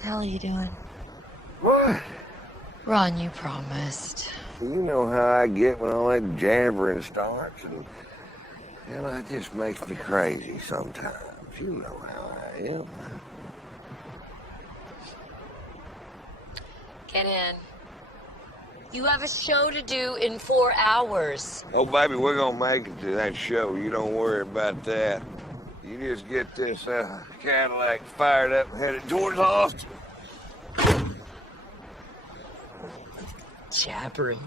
the hell are you doing? What? Ron, you promised. You know how I get when all that jabbering starts, and it just makes me crazy sometimes. You know how I am. Get in. You have a show to do in 4 hours. Oh, baby, we're gonna make it to that show. You don't worry about that. You just get this Cadillac fired up and headed towards Austin. Jabbering.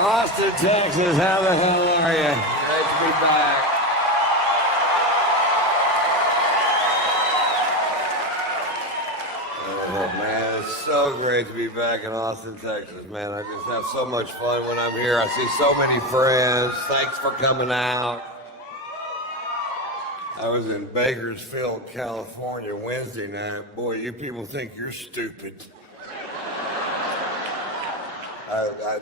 Austin, Texas, how the hell are you? Great to be back. Oh, man, it's so great to be back in Austin, Texas, man. I just have so much fun when I'm here. I see so many friends. Thanks for coming out. I was in Bakersfield, California Wednesday night. Boy, you people think you're stupid.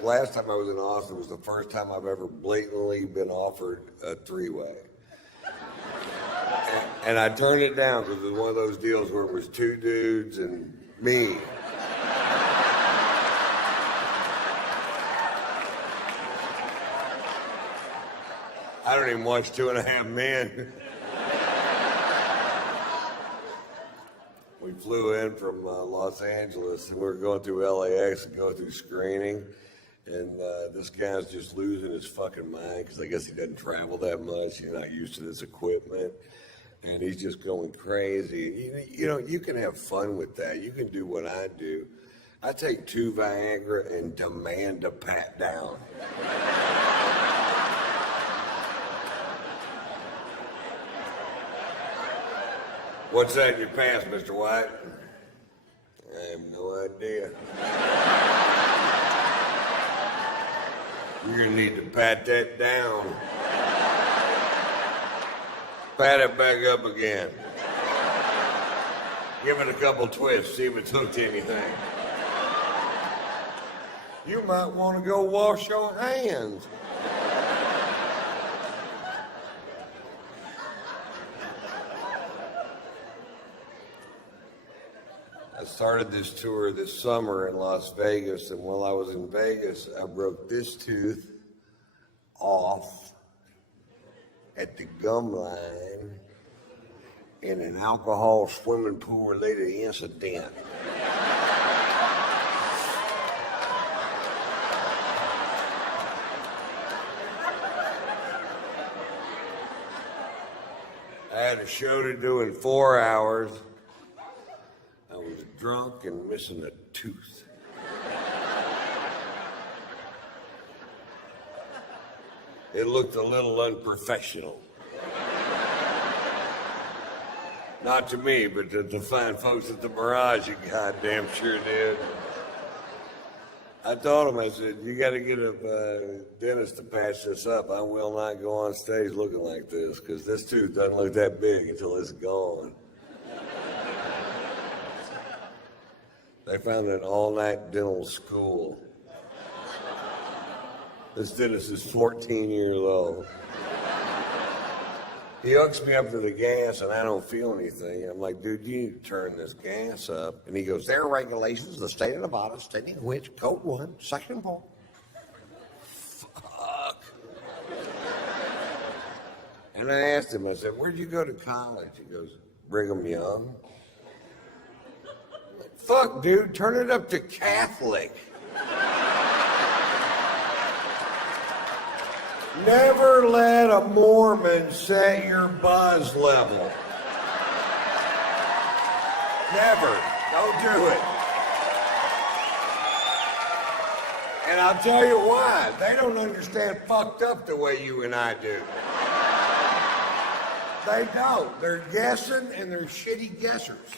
Last time I was in Austin was the first time I've ever blatantly been offered a three-way. And I turned it down because it was one of those deals where it was two dudes and me. I don't even watch 2.5 Men. We flew in from Los Angeles, and we were going through LAX and going through screening, and this guy's just losing his fucking mind because I guess he doesn't travel that much. He's not used to this equipment, and he's just going crazy. You know, you can have fun with that. You can do what I do. I take 2 Viagra and demand a pat down. What's that in your pants, Mr. White? I have no idea. You're gonna need to pat that down. Pat it back up again. Give it a couple twists, see if it's hooked to anything. You might want to go wash your hands. I started this tour this summer in Las Vegas, and while I was in Vegas, I broke this tooth off at the gum line in an alcohol swimming pool related incident. I had a show to do in 4 hours. I was drunk and missing a tooth. It looked a little unprofessional. Not to me, but to the fine folks at the Mirage, you goddamn sure did. I told him, I said, you got to get a dentist to patch this up. I will not go on stage looking like this, because this tooth doesn't look that big until it's gone. They found an all-night dental school. This dentist is 14 years old. He hooks me up to the gas, and I don't feel anything. I'm like, dude, you need to turn this gas up. And he goes, there are regulations of the state of Nevada, stating which Code 1, Section 4. Fuck. And I asked him, I said, where'd you go to college? He goes, Brigham Young. Fuck, dude, turn it up to Catholic. Never let a Mormon set your buzz level. Never. Don't do it. And I'll tell you why. They don't understand fucked up the way you and I do. They don't. They're guessing and they're shitty guessers.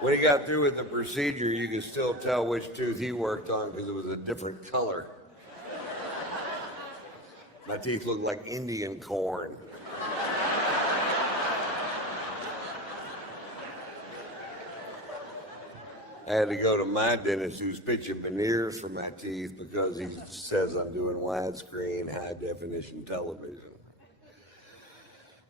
When he got through with the procedure, you could still tell which tooth he worked on because it was a different color. My teeth looked like Indian corn. I had to go to my dentist who's pitching veneers for my teeth because he says I'm doing widescreen, high definition television.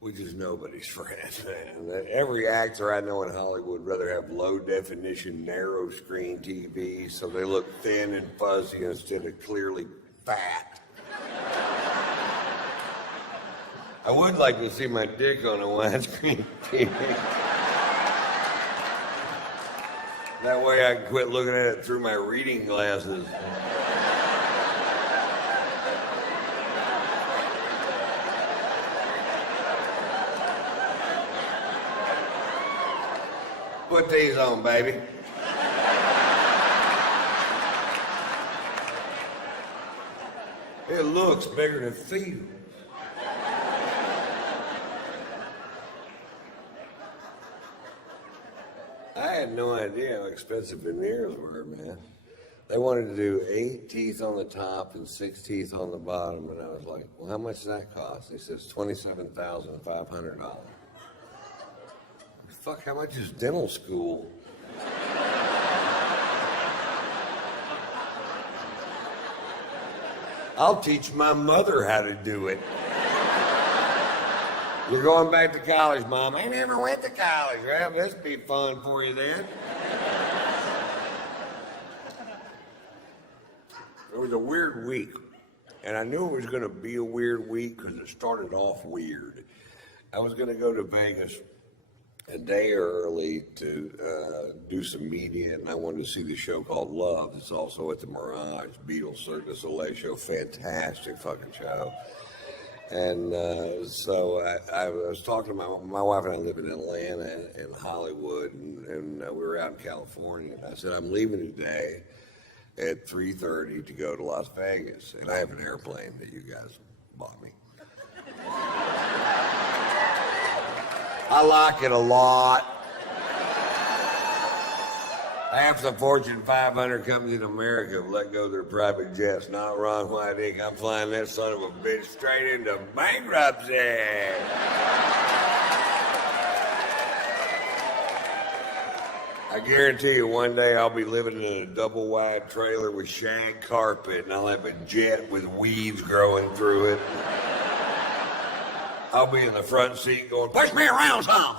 Which is nobody's friend, man. Every actor I know in Hollywood would rather have low definition, narrow screen TV so they look thin and fuzzy instead of clearly fat. I would like to see my dick on a widescreen TV. That way I can quit looking at it through my reading glasses. Put these on, baby. It looks bigger than feet. I had no idea how expensive veneers were, man. They wanted to do 8 teeth on the top and 6 teeth on the bottom, and I was like, well, how much does that cost? He says $27,500. Fuck, how much is dental school? I'll teach my mother how to do it. You're going back to college, Mom. I never went to college. Well, this be fun for you then. It was a weird week. And I knew it was going to be a weird week because it started off weird. I was going to go to Vegas a day early to do some media, and I wanted to see the show called Love. It's also at the Mirage, Beatles Cirque du Soleil show. Fantastic fucking show. And so I was talking to my wife and I live in Atlanta and Hollywood, and we were out in California. And I said, I'm leaving today at 3:30 to go to Las Vegas, and I have an airplane that you guys bought me. I like it a lot. Half the Fortune 500 companies in America have let go of their private jets. Not Ron White Inc. I'm flying that son of a bitch straight into bankruptcy. I guarantee you one day I'll be living in a double wide trailer with shag carpet and I'll have a jet with weeds growing through it. I'll be in the front seat going, push me around some.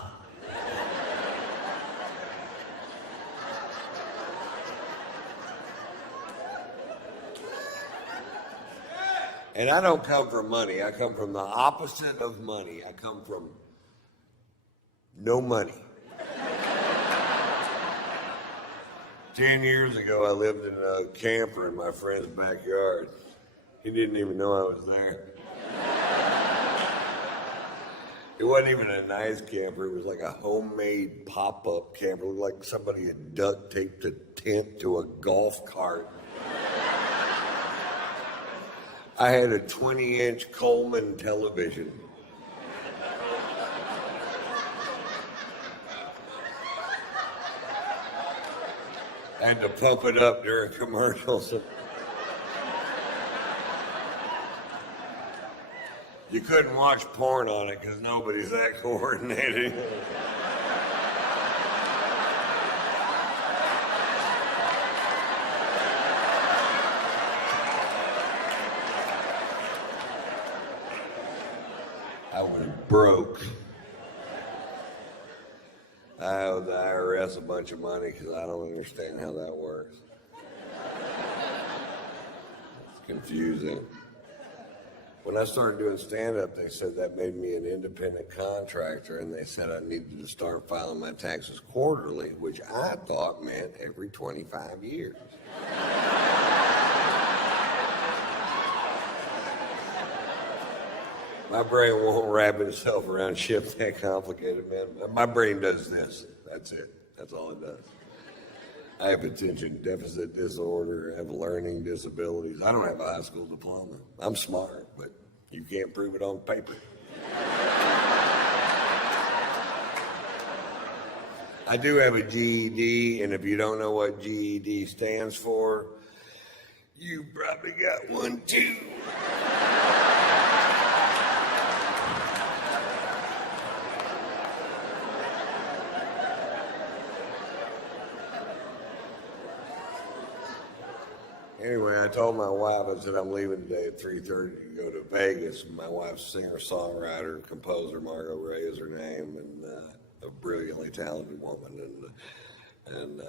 And I don't come from money. I come from the opposite of money. I come from no money. 10 years ago, I lived in a camper in my friend's backyard. He didn't even know I was there. It wasn't even a nice camper. It was like a homemade pop-up camper. It looked like somebody had duct taped a tent to a golf cart. I had a 20-inch Coleman television. I had to pump it up during commercials. You couldn't watch porn on it because nobody's that coordinated. I was broke. I owe the IRS a bunch of money because I don't understand how that works. It's confusing. When I started doing stand-up, they said that made me an independent contractor, and they said I needed to start filing my taxes quarterly, which I thought meant every 25 years. My brain won't wrap itself around shit that complicated, man. My brain does this. That's it. That's all it does. I have attention deficit disorder. I have learning disabilities. I don't have a high school diploma. I'm smart, but you can't prove it on paper. I do have a GED, and if you don't know what GED stands for, you probably got one too. Anyway, I told my wife, I said, I'm leaving today at 3:30 to go to Vegas. My wife's singer-songwriter, composer, Margot Ray is her name, and a brilliantly talented woman. And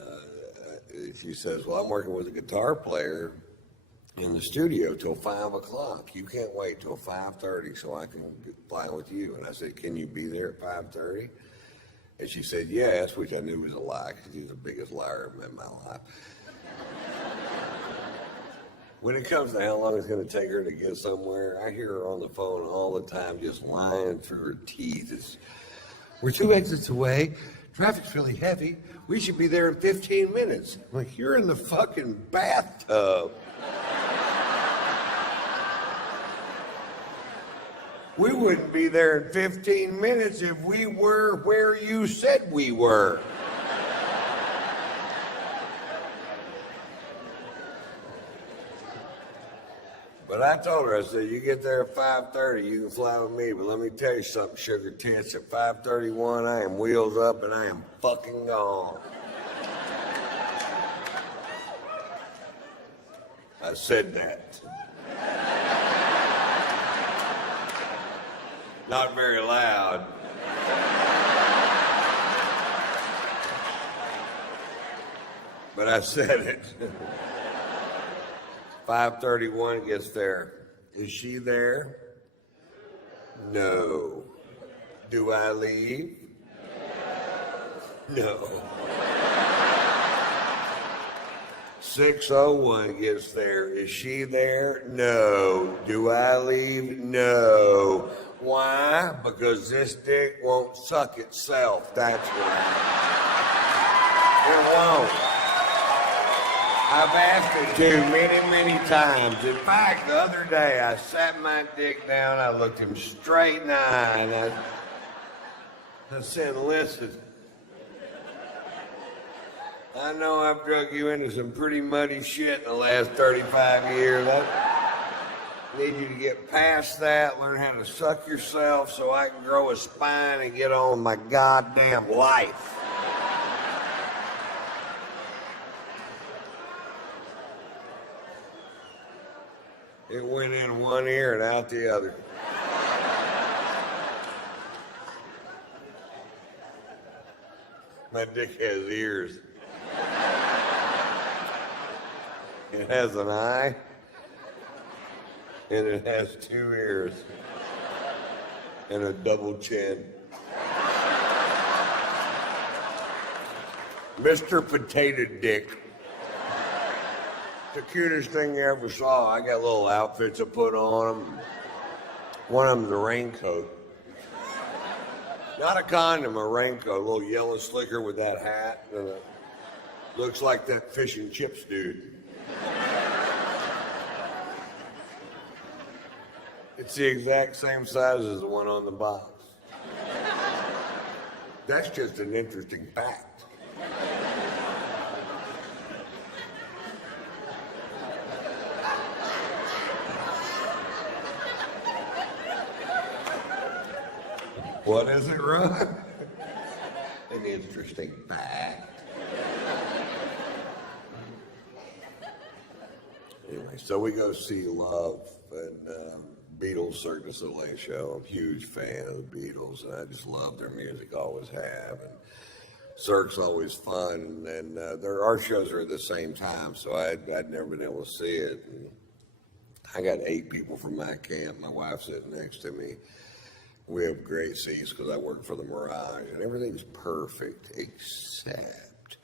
she says, well, I'm working with a guitar player in the studio till 5 o'clock. You can't wait till 5:30 so I can fly with you. And I said, can you be there at 5:30? And she said, yes, which I knew was a lie, because she's the biggest liar I've met in my life. When it comes to how long it's going to take her to get somewhere, I hear her on the phone all the time just lying through her teeth. We're 2 exits away. Traffic's really heavy. We should be there in 15 minutes. I'm like, you're in the fucking bathtub. We wouldn't be there in 15 minutes if we were where you said we were. But I told her, I said, you get there at 5:30, you can fly with me. But let me tell you something, sugar tits. At 5:31, I am wheels up and I am fucking gone. I said that. Not very loud. But I said it. 5:31 gets there. Is she there? No. Do I leave? No. 6:01 gets there. Is she there? No. Do I leave? No. Why? Because this dick won't suck itself. That's why. It won't. I've asked it to many, many times. In fact, the other day, I sat my dick down, I looked him straight in the eye, and I said, listen, I know I've drug you into some pretty muddy shit in the last 35 years. I need you to get past that, learn how to suck yourself so I can grow a spine and get on with my goddamn life. It went in one ear and out the other. My dick has ears. It has an eye, and it has 2 ears, and a double chin. Mr. Potato Dick. The cutest thing you ever saw. I got little outfits to put on them. One of them's a raincoat. Not a condom, a raincoat. A little yellow slicker with that hat. And looks like that fish and chips dude. It's the exact same size as the one on the box. That's just an interesting fact. What is it, Ron? An interesting fact. Anyway, so we go see Love and Beatles Cirque du Soleil show. I'm a huge fan of the Beatles, and I just love their music, always have. And Cirque's always fun, and our shows are at the same time, so I'd never been able to see it. And I got 8 people from my camp. My wife's sitting next to me. We have great seats because I work for the Mirage, and everything's perfect except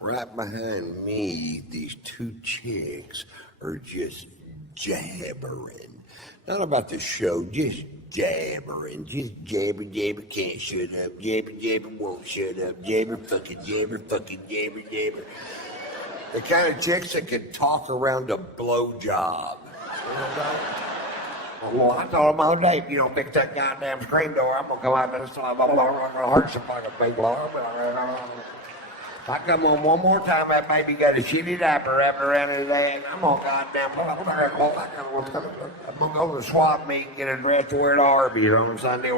right behind me, these 2 chicks are just jabbering. Not about the show, just jabbering. Just jabber, jabber, can't shut up. Jabber, jabber, won't shut up. Jabber, fucking jabber, jabber. The kind of chicks that can talk around a blowjob. Well, I told him all day, if you don't fix that goddamn screen door, I'm gonna come out this time. I'm gonna hurt some fucking people. If I come on one more time, that baby got a shitty diaper wrapped around his ass. I'm gonna I'm gonna go to the swap meet and get a dress to wear to Arby's on Sunday.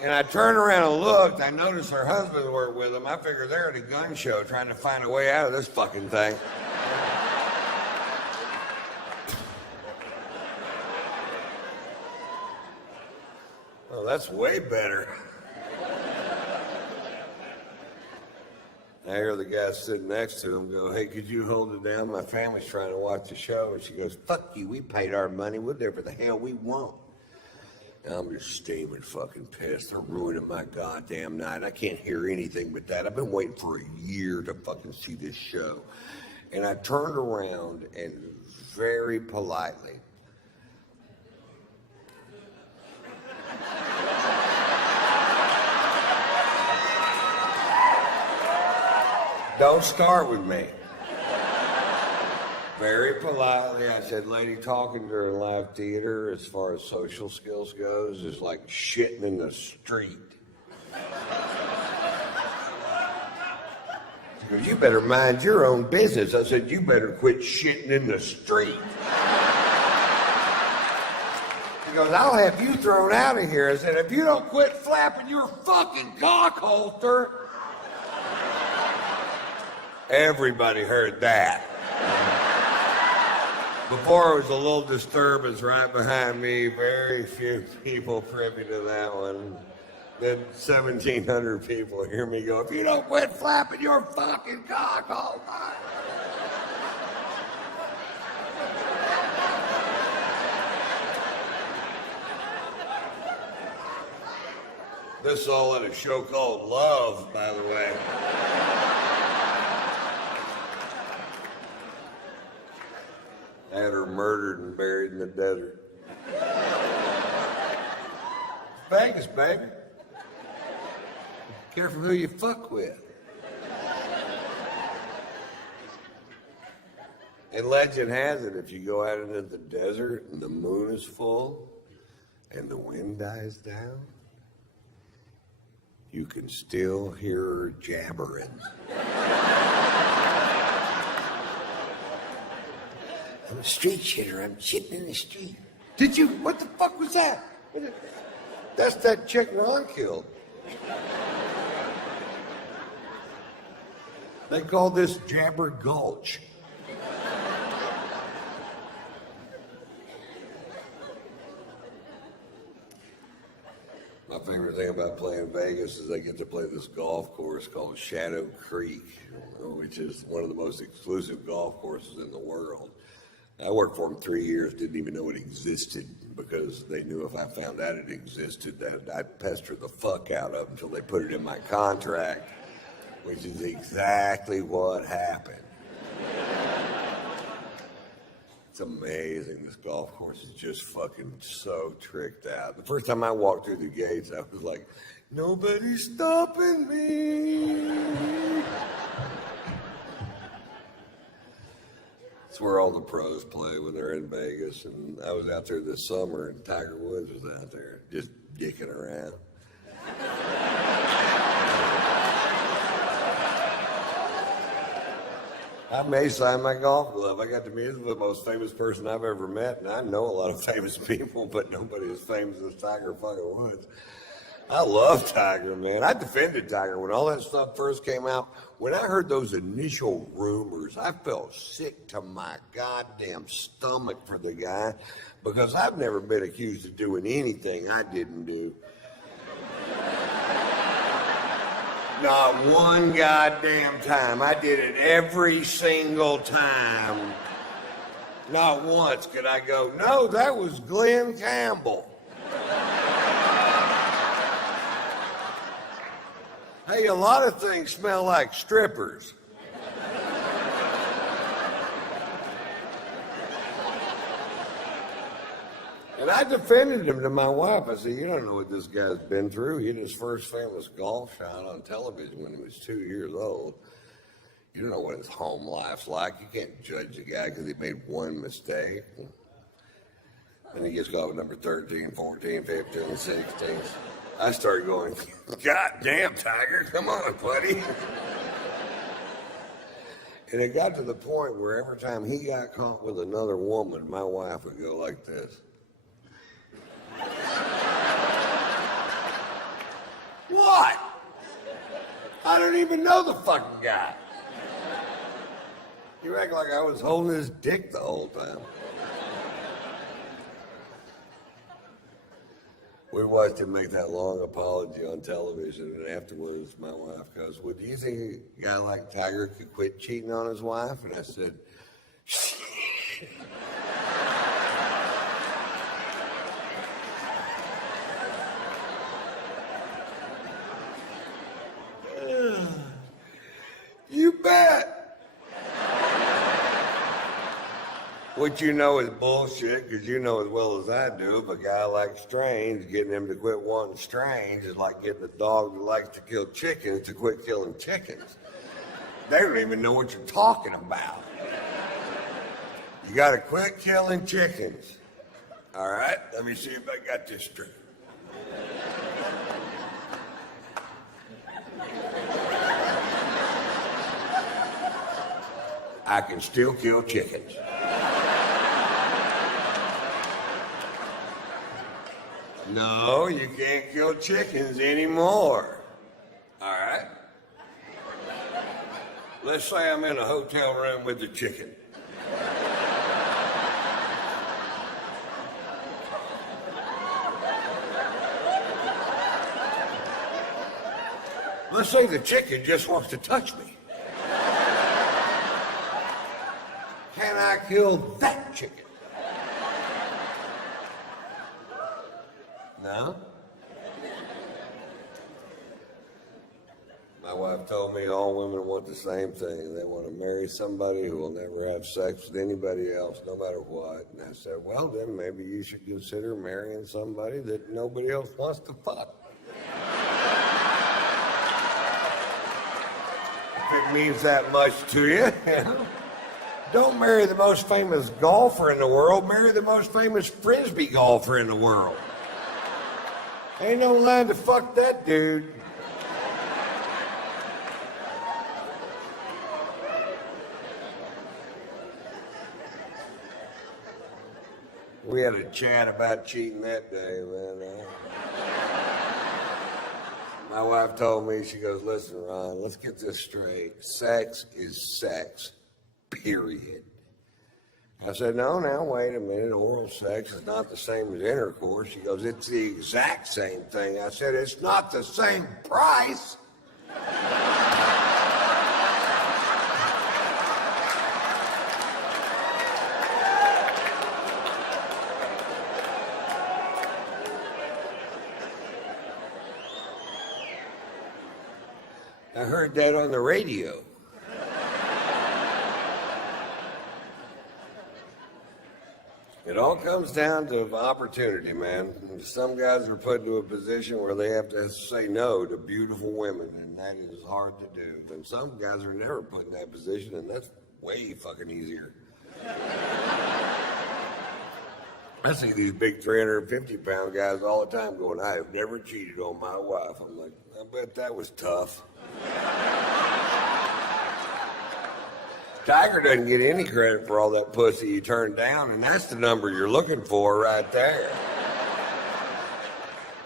And I turned around and looked. I noticed her husband worked with him. I figured they're at a gun show trying to find a way out of this fucking thing. Well, that's way better. I hear the guy sitting next to him go, hey, could you hold it down? My family's trying to watch the show. And she goes, fuck you, we paid our money. We'll do whatever the hell we want. And I'm just steaming fucking pissed. They're ruining my goddamn night. I can't hear anything but that. I've been waiting for a year to fucking see this show. And I turned around and very politely, don't start with me. Very politely, I said, lady, talking during live theater as far as social skills goes is like shitting in the street. She goes, you better mind your own business. I said, you better quit shitting in the street. She goes, I'll have you thrown out of here. I said, if you don't quit flapping your fucking cock holster. Everybody heard that. Before, it was a little disturbance right behind me. Very few people privy to that one. Then 1,700 people hear me go, if you don't quit flapping your fucking cock all night. This is all at a show called Love, by the way. I had her murdered and buried in the desert. Vegas, baby. Careful who you fuck with. And legend has it, if you go out into the desert and the moon is full and the wind dies down, you can still hear her jabbering. I'm a street shitter. I'm shitting in the street. Did you? What the fuck was that? That's that chick Ron killed. They call this Jabber Gulch. My favorite thing about playing Vegas is I get to play this golf course called Shadow Creek, which is one of the most exclusive golf courses in the world. I worked for them 3 years, didn't even know it existed because they knew if I found out it existed that I'd pester the fuck out of them until they put it in my contract, which is exactly what happened. It's amazing. This golf course is just fucking so tricked out. The first time I walked through the gates, I was like, nobody's stopping me. It's where all the pros play when they're in Vegas. And I was out there this summer, and Tiger Woods was out there just dicking around. I may sign my golf glove. I got to meet the most famous person I've ever met, and I know a lot of famous people, but nobody as famous as Tiger fucking Woods. I love Tiger, man. I defended Tiger when all that stuff first came out. When I heard those initial rumors, I felt sick to my goddamn stomach for the guy because I've never been accused of doing anything I didn't do. Not one goddamn time. I did it every single time. Not once could I go, no, that was Glenn Campbell. Hey, a lot of things smell like strippers. And I defended him to my wife. I said, you don't know what this guy's been through. He had his first famous golf shot on television when he was 2 years old. You don't know what his home life's like. You can't judge a guy because he made one mistake. And he gets caught number 13, 14, 15, 16. I started going, God damn, Tiger, come on, buddy. And it got to the point where every time he got caught with another woman, my wife would go like this. What? I don't even know the fucking guy. You act like I was holding his dick the whole time. We watched him make that long apology on television, and afterwards my wife goes, well, do you think a guy like Tiger could quit cheating on his wife? And I said, you bet. What you know is bullshit, because you know as well as I do, if a guy likes Strange, getting him to quit wanting Strange is like getting a dog that likes to kill chickens to quit killing chickens. They don't even know what you're talking about. You gotta quit killing chickens. All right, let me see if I got this straight. I can still kill chickens. No, you can't kill chickens anymore. All right? Let's say I'm in a hotel room with a chicken. Let's say the chicken just wants to touch me. Can I kill that chicken? No? My wife told me all women want the same thing. They want to marry somebody who will never have sex with anybody else, no matter what. And I said, well, then maybe you should consider marrying somebody that nobody else wants to fuck. If it means that much to you, don't marry the most famous golfer in the world. Marry the most famous Frisbee golfer in the world. Ain't no line to fuck that dude. We had a chat about cheating that day, man. My wife told me, she goes, listen, Ron, let's get this straight. Sex is sex, period. I said, no, now, wait a minute. Oral sex is not the same as intercourse. She goes, it's the exact same thing. I said, it's not the same price. I heard that on the radio. It all comes down to opportunity, man. Some guys are put into a position where they have to say no to beautiful women, and that is hard to do. And some guys are never put in that position, and that's way fucking easier. I see these big 350-pound guys all the time going, I have never cheated on my wife. I'm like, I bet that was tough. Tiger doesn't get any credit for all that pussy you turned down, and that's the number you're looking for right there.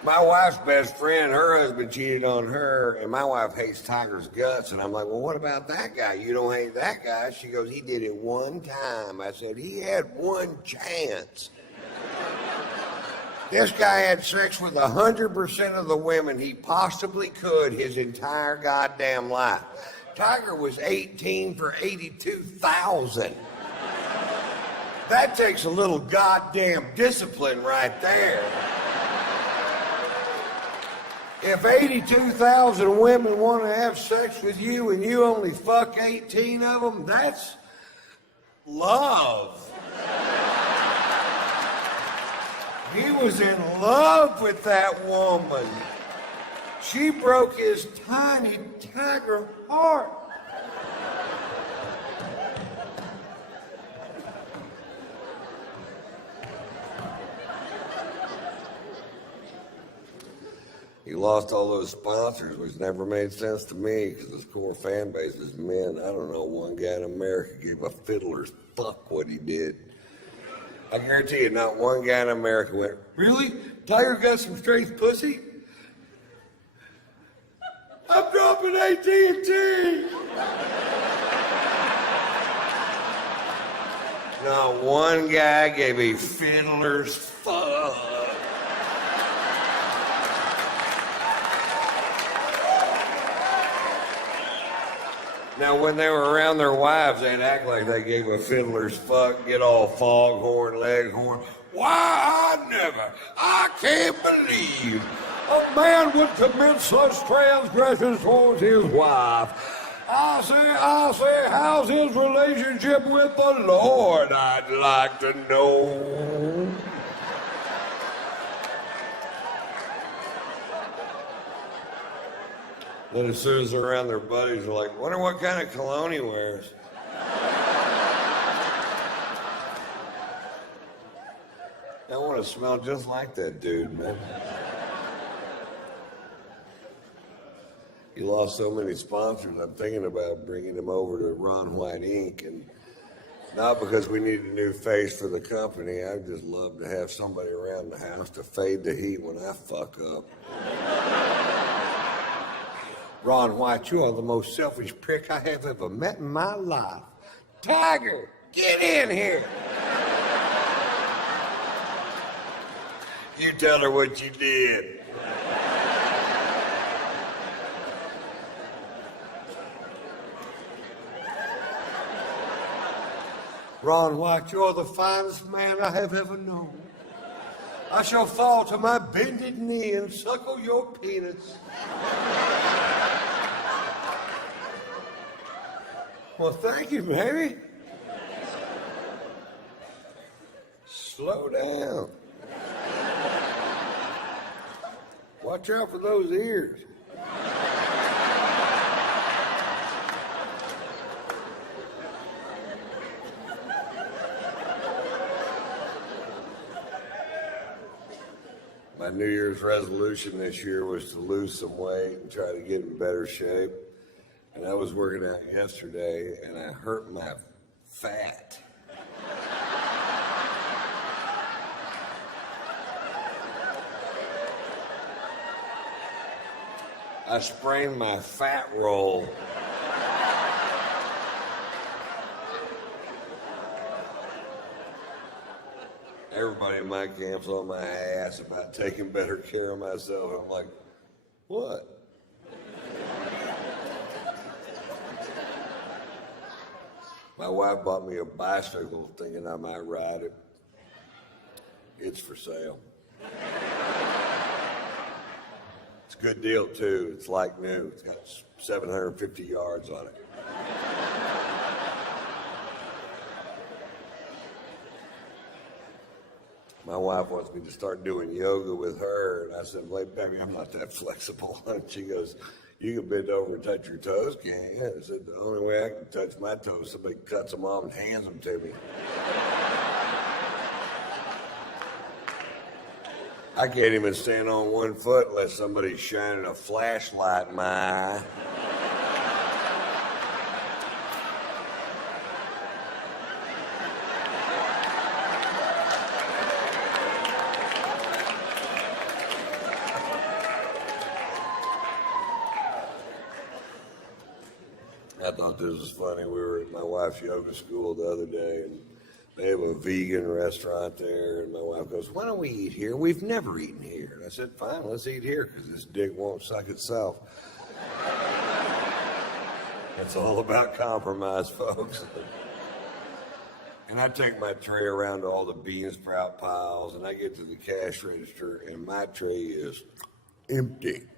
My wife's best friend, her husband cheated on her, and my wife hates Tiger's guts. And I'm like, well, what about that guy? You don't hate that guy? She goes, he did it one time. I said, he had one chance. This guy had sex with 100% of the women he possibly could his entire goddamn life. Tiger was 18 for 82,000. That takes a little goddamn discipline right there. If 82,000 women want to have sex with you and you only fuck 18 of them, that's love. He was in love with that woman. She broke his tiny tiger heart. He lost all those sponsors, which never made sense to me because his core fan base is men. I don't know, one guy in America gave a fiddler's fuck what he did. I guarantee you, not one guy in America went, really? Tiger got some straight pussy? I'm dropping AT&T. Not one guy gave a fiddler's fuck. Now, when they were around their wives, they'd act like they gave a fiddler's fuck, get all foghorn, leghorn. Why, I can't believe a man would commit such transgressions towards his wife. I say, how's his relationship with the Lord? I'd like to know. Then as soon as they're around their buddies, they're like, wonder what kind of cologne he wears. I want to smell just like that dude, man. He lost so many sponsors, I'm thinking about bringing him over to Ron White Inc. And not because we need a new face for the company. I'd just love to have somebody around the house to fade the heat when I fuck up. Ron White, you are the most selfish prick I have ever met in my life. Tiger, get in here. You tell her what you did. Ron White, you're the finest man I have ever known. I shall fall to my bended knee and suckle your penis. Well, thank you, baby. Slow down. Watch out for those ears. My New Year's resolution this year was to lose some weight and try to get in better shape. And I was working out yesterday, and I hurt my fat. I sprained my fat roll. Everybody in my camp's on my ass about taking better care of myself. I'm like, what? My wife bought me a bicycle thinking I might ride it. It's for sale. It's a good deal, too. It's like new. It's got 750 yards on it. My wife wants me to start doing yoga with her, and I said, wait, baby, I'm not that flexible. And she goes, you can bend over and touch your toes, can't you? I said, the only way I can touch my toes, somebody cuts them off and hands them to me. I can't even stand on one foot unless somebody's shining a flashlight in my eye. I thought this was funny. We were at my wife's yoga school the other day, and They have a vegan restaurant there, and my wife goes, "Why don't we eat here? We've never eaten here." And I said, "Fine, let's eat here, because this dick won't suck itself." It's all about compromise, folks. And I take my tray around to all the bean sprout piles, and I get to the cash register, and my tray is empty.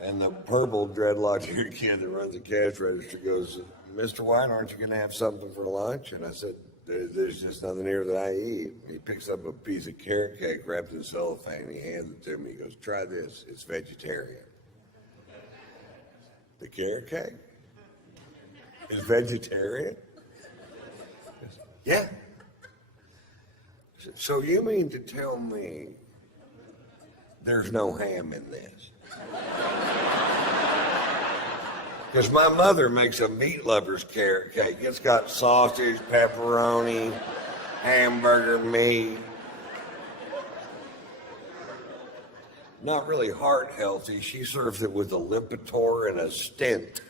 And the purple dreadlocked kid that runs the cash register goes, "Mr. White, aren't you going to have something for lunch?" And I said, "There's just nothing here that I eat." He picks up a piece of carrot cake wrapped in cellophane, and he hands it to me. He goes, "Try this. It's vegetarian." The carrot cake is vegetarian? Yeah. So you mean to tell me there's no ham in this? Because my mother makes a meat lover's carrot cake. It's got sausage, pepperoni, hamburger meat. Not really heart healthy. She serves it with a Lipitor and a stent.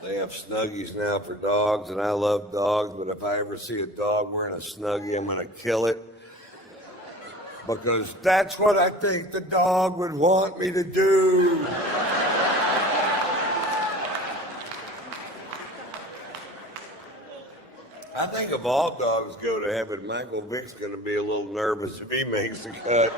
They have Snuggies now for dogs, and I love dogs, but if I ever see a dog wearing a Snuggie, I'm going to kill it. Because that's what I think the dog would want me to do. I think if all dogs go to heaven, Michael Vick's going to be a little nervous if he makes the cut.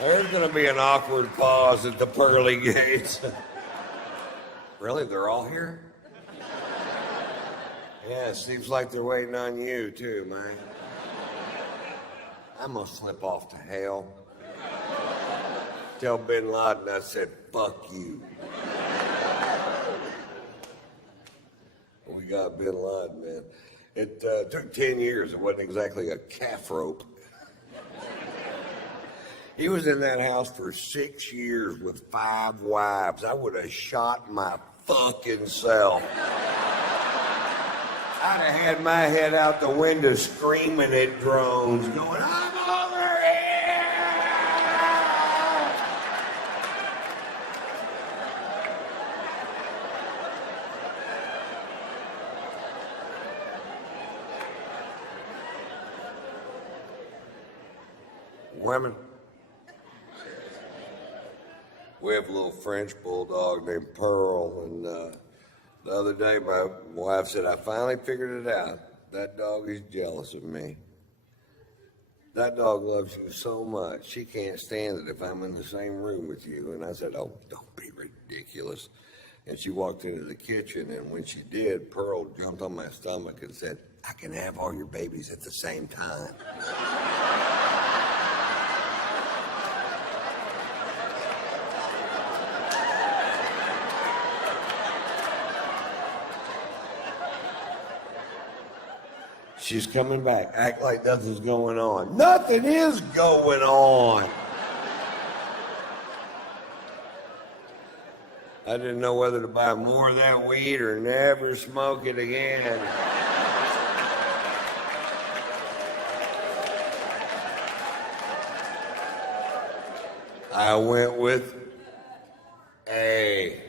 There's going to be an awkward pause at the pearly gates. Really? They're all here? Yeah, it seems like they're waiting on you, too, man. I'm going to slip off to hell. Tell Bin Laden I said, "Fuck you." We got Bin Laden, man. It took 10 years. It wasn't exactly a calf rope. He was in that house for 6 years with 5 wives. I would have shot my fucking self. I'd have had my head out the window screaming at drones, going, "I'm over here!" Women. We have a little French bulldog named Pearl, and the other day my wife said, "I finally figured it out. That dog is jealous of me. That dog loves you so much, she can't stand it if I'm in the same room with you." And I said, "Oh, don't be ridiculous." And she walked into the kitchen, and when she did, Pearl jumped on my stomach and said, "I can have all your babies at the same time." She's coming back. Act like nothing's going on. Nothing is going on. I didn't know whether to buy more of that weed or never smoke it again. I went with A.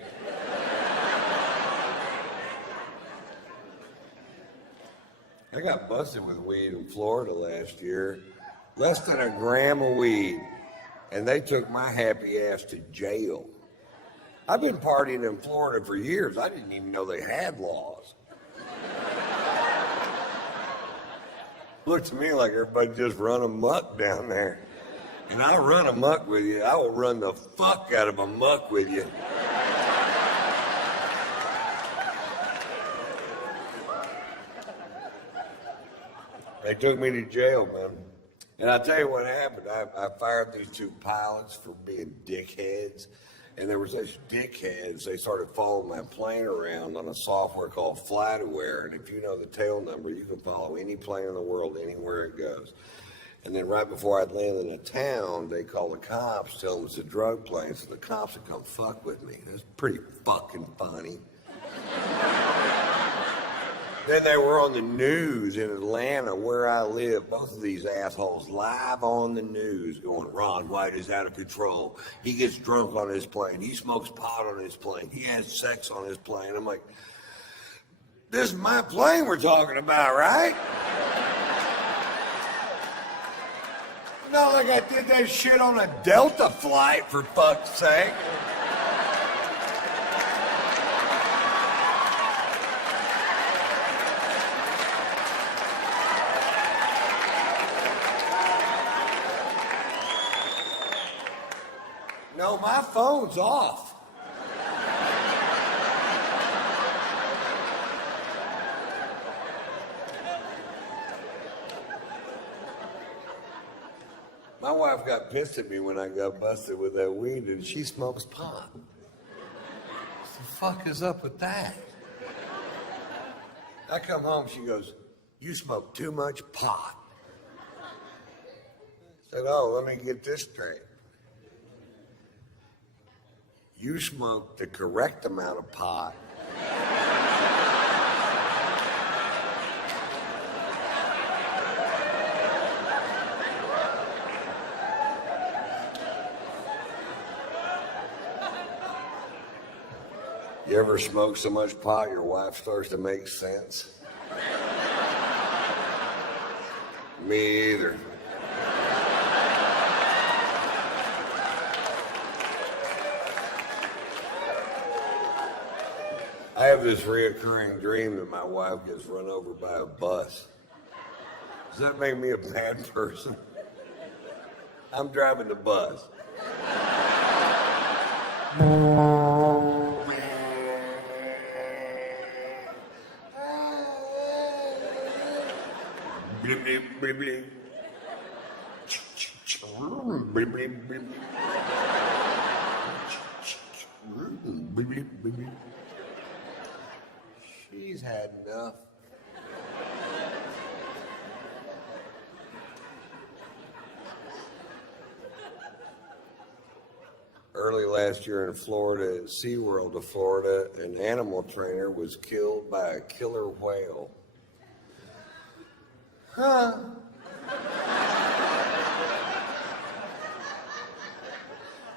I got busted with weed in Florida last year. Less than a gram of weed. And they took my happy ass to jail. I've been partying in Florida for years. I didn't even know they had laws. Looked to me like everybody just run amok down there. And I'll run amok with you. I will run the fuck out of amok with you. They took me to jail, man. And I'll tell you what happened. I fired these 2 pilots for being dickheads. And there was such dickheads, they started following my plane around on a software called FlightAware. And if you know the tail number, you can follow any plane in the world anywhere it goes. And then right before I'd land in a town, they call the cops, tell them it's a drug plane. So the cops would come fuck with me. It was pretty fucking funny. Then they were on the news in Atlanta, where I live. Both of these assholes live on the news going, Ron White is out of control. He gets drunk on his plane. He smokes pot on his plane. He has sex on his plane. I'm like, this is my plane we're talking about, right? Not like I did that shit on a Delta flight, for fuck's sake. No, my phone's off. My wife got pissed at me when I got busted with that weed, and she smokes pot. What the fuck is up with that? I come home, she goes, you smoke too much pot. I said, oh, let me get this straight. You smoke the correct amount of pot. You ever smoke so much pot your wife starts to make sense? Me either. I have this reoccurring dream that my wife gets run over by a bus. Does that make me a bad person? I'm driving the bus. Bleep, bleep, bleep, bleep. Bleep, bleep, bleep, bleep. Bleep, bleep, bleep, bleep. She's had enough. Early last year in Florida, at SeaWorld of Florida, an animal trainer was killed by a killer whale. Huh?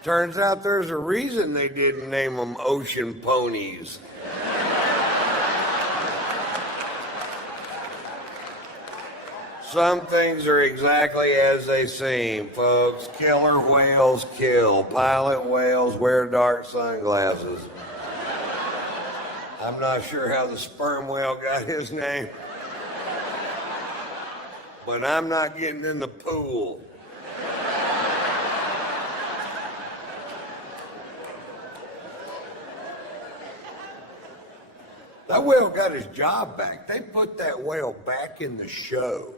Turns out there's a reason they didn't name them ocean ponies. Some things are exactly as they seem, folks. Killer whales kill. Pilot whales wear dark sunglasses. I'm not sure how the sperm whale got his name, but I'm not getting in the pool. That whale got his job back. They put that whale back in the show.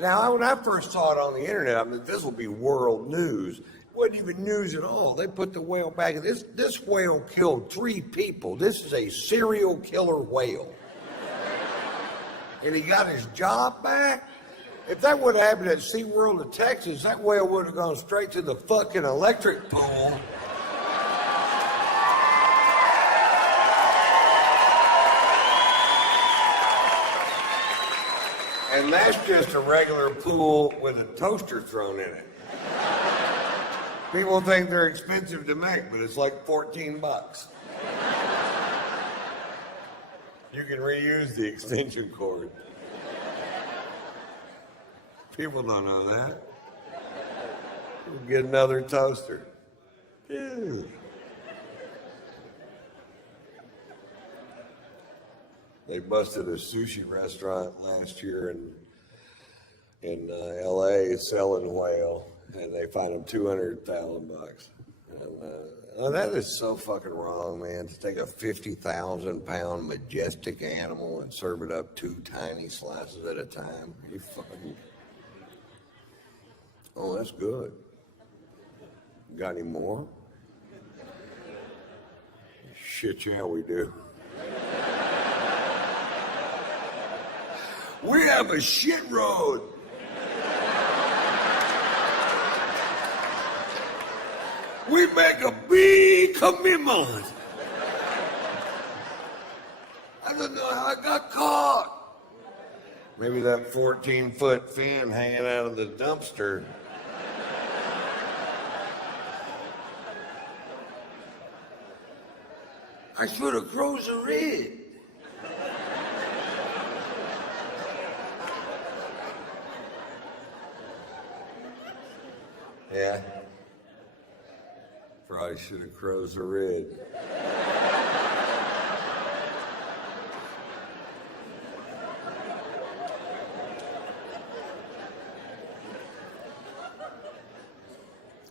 Now, when I first saw it on the internet, I mean, this will be world news. It wasn't even news at all. They put the whale back. This whale killed 3 people. This is a serial killer whale. And he got his job back? If that would have happened at SeaWorld of Texas, that whale would have gone straight to the fucking electric pool. And that's just a regular pool with a toaster thrown in it. People think they're expensive to make, but it's like $14. You can reuse the extension cord. People don't know that. You can get another toaster. Ew. They busted a sushi restaurant last year in L.A. selling whale, and they fined them $200,000. And, that is so fucking wrong, man. To take a 50,000-pound majestic animal and serve it up 2 tiny slices at a time. You fucking. Oh, that's good. Got any more? Shit, yeah, we do. We have a shit road. We make a big commitment. I don't know how I got caught. Maybe that 14-foot fin hanging out of the dumpster. I should have closed the red. Yeah. Probably should have closed the red.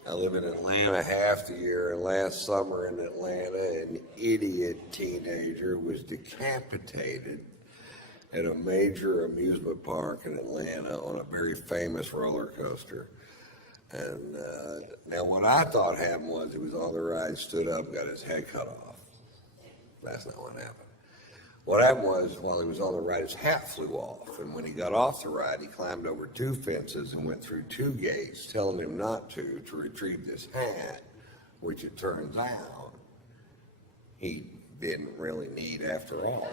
I live in Atlanta half the year, and last summer in Atlanta, an idiot teenager was decapitated at a major amusement park in Atlanta on a very famous roller coaster. And now what I thought happened was he was on the ride, stood up, got his head cut off. That's not what happened. What happened was, while he was on the ride, his hat flew off. And when he got off the ride, he climbed over 2 fences and went through 2 gates, telling him not to retrieve this hat, which it turns out he didn't really need after all.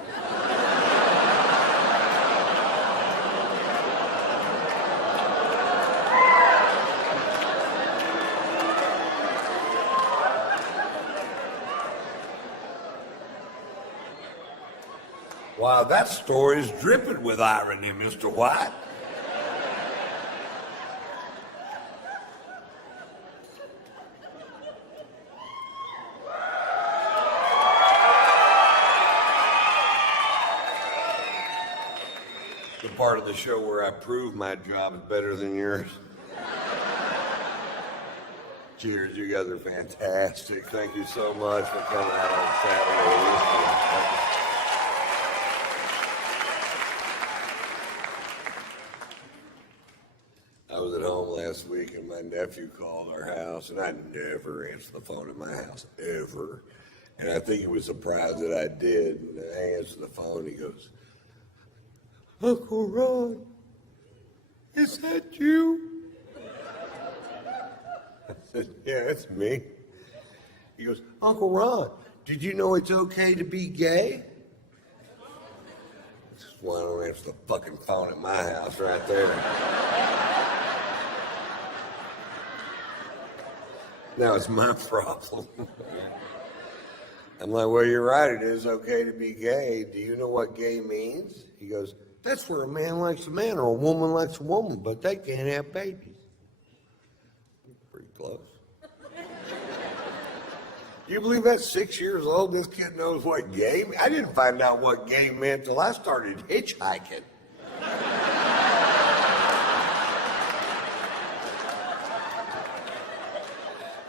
Wow, that story's dripping with irony, Mr. White. The part of the show where I prove my job is better than yours. Cheers, you guys are fantastic. Thank you so much for coming out on Saturday. I was at home last week and my nephew called our house, and I never answer the phone at my house, ever. And I think he was surprised that I did. And I answered the phone, he goes, Uncle Ron, is that you? I said, yeah, it's me. He goes, Uncle Ron, did you know it's okay to be gay? This is why I don't answer the fucking phone at my house right there. Now it's my problem. I'm like, well, you're right. It is okay to be gay. Do you know what gay means? He goes, that's where a man likes a man or a woman likes a woman, but they can't have babies. Pretty close. You believe that 6 years old, this kid knows what gay means? I didn't find out what gay meant till I started hitchhiking.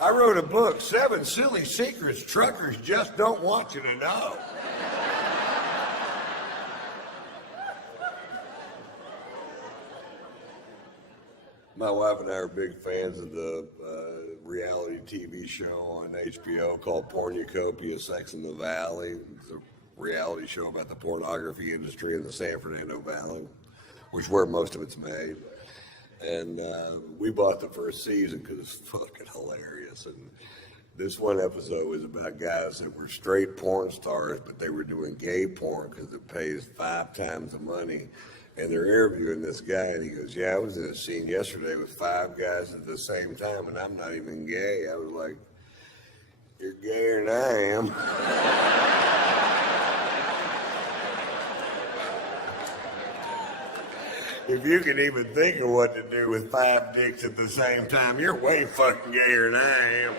I wrote a book, 7 Silly Secrets Truckers Just Don't Want You to Know. My wife and I are big fans of the reality TV show on HBO called Pornucopia, Sex in the Valley. It's a reality show about the pornography industry in the San Fernando Valley, which is where most of it's made. And we bought the first season because it's fucking hilarious. And this one episode was about guys that were straight porn stars, but they were doing gay porn because it pays 5 times the money. And they're interviewing this guy, and he goes, yeah, I was in a scene yesterday with 5 guys at the same time, and I'm not even gay. I was like, you're gayer than I am. If you can even think of what to do with 5 dicks at the same time, you're way fucking gayer than I am.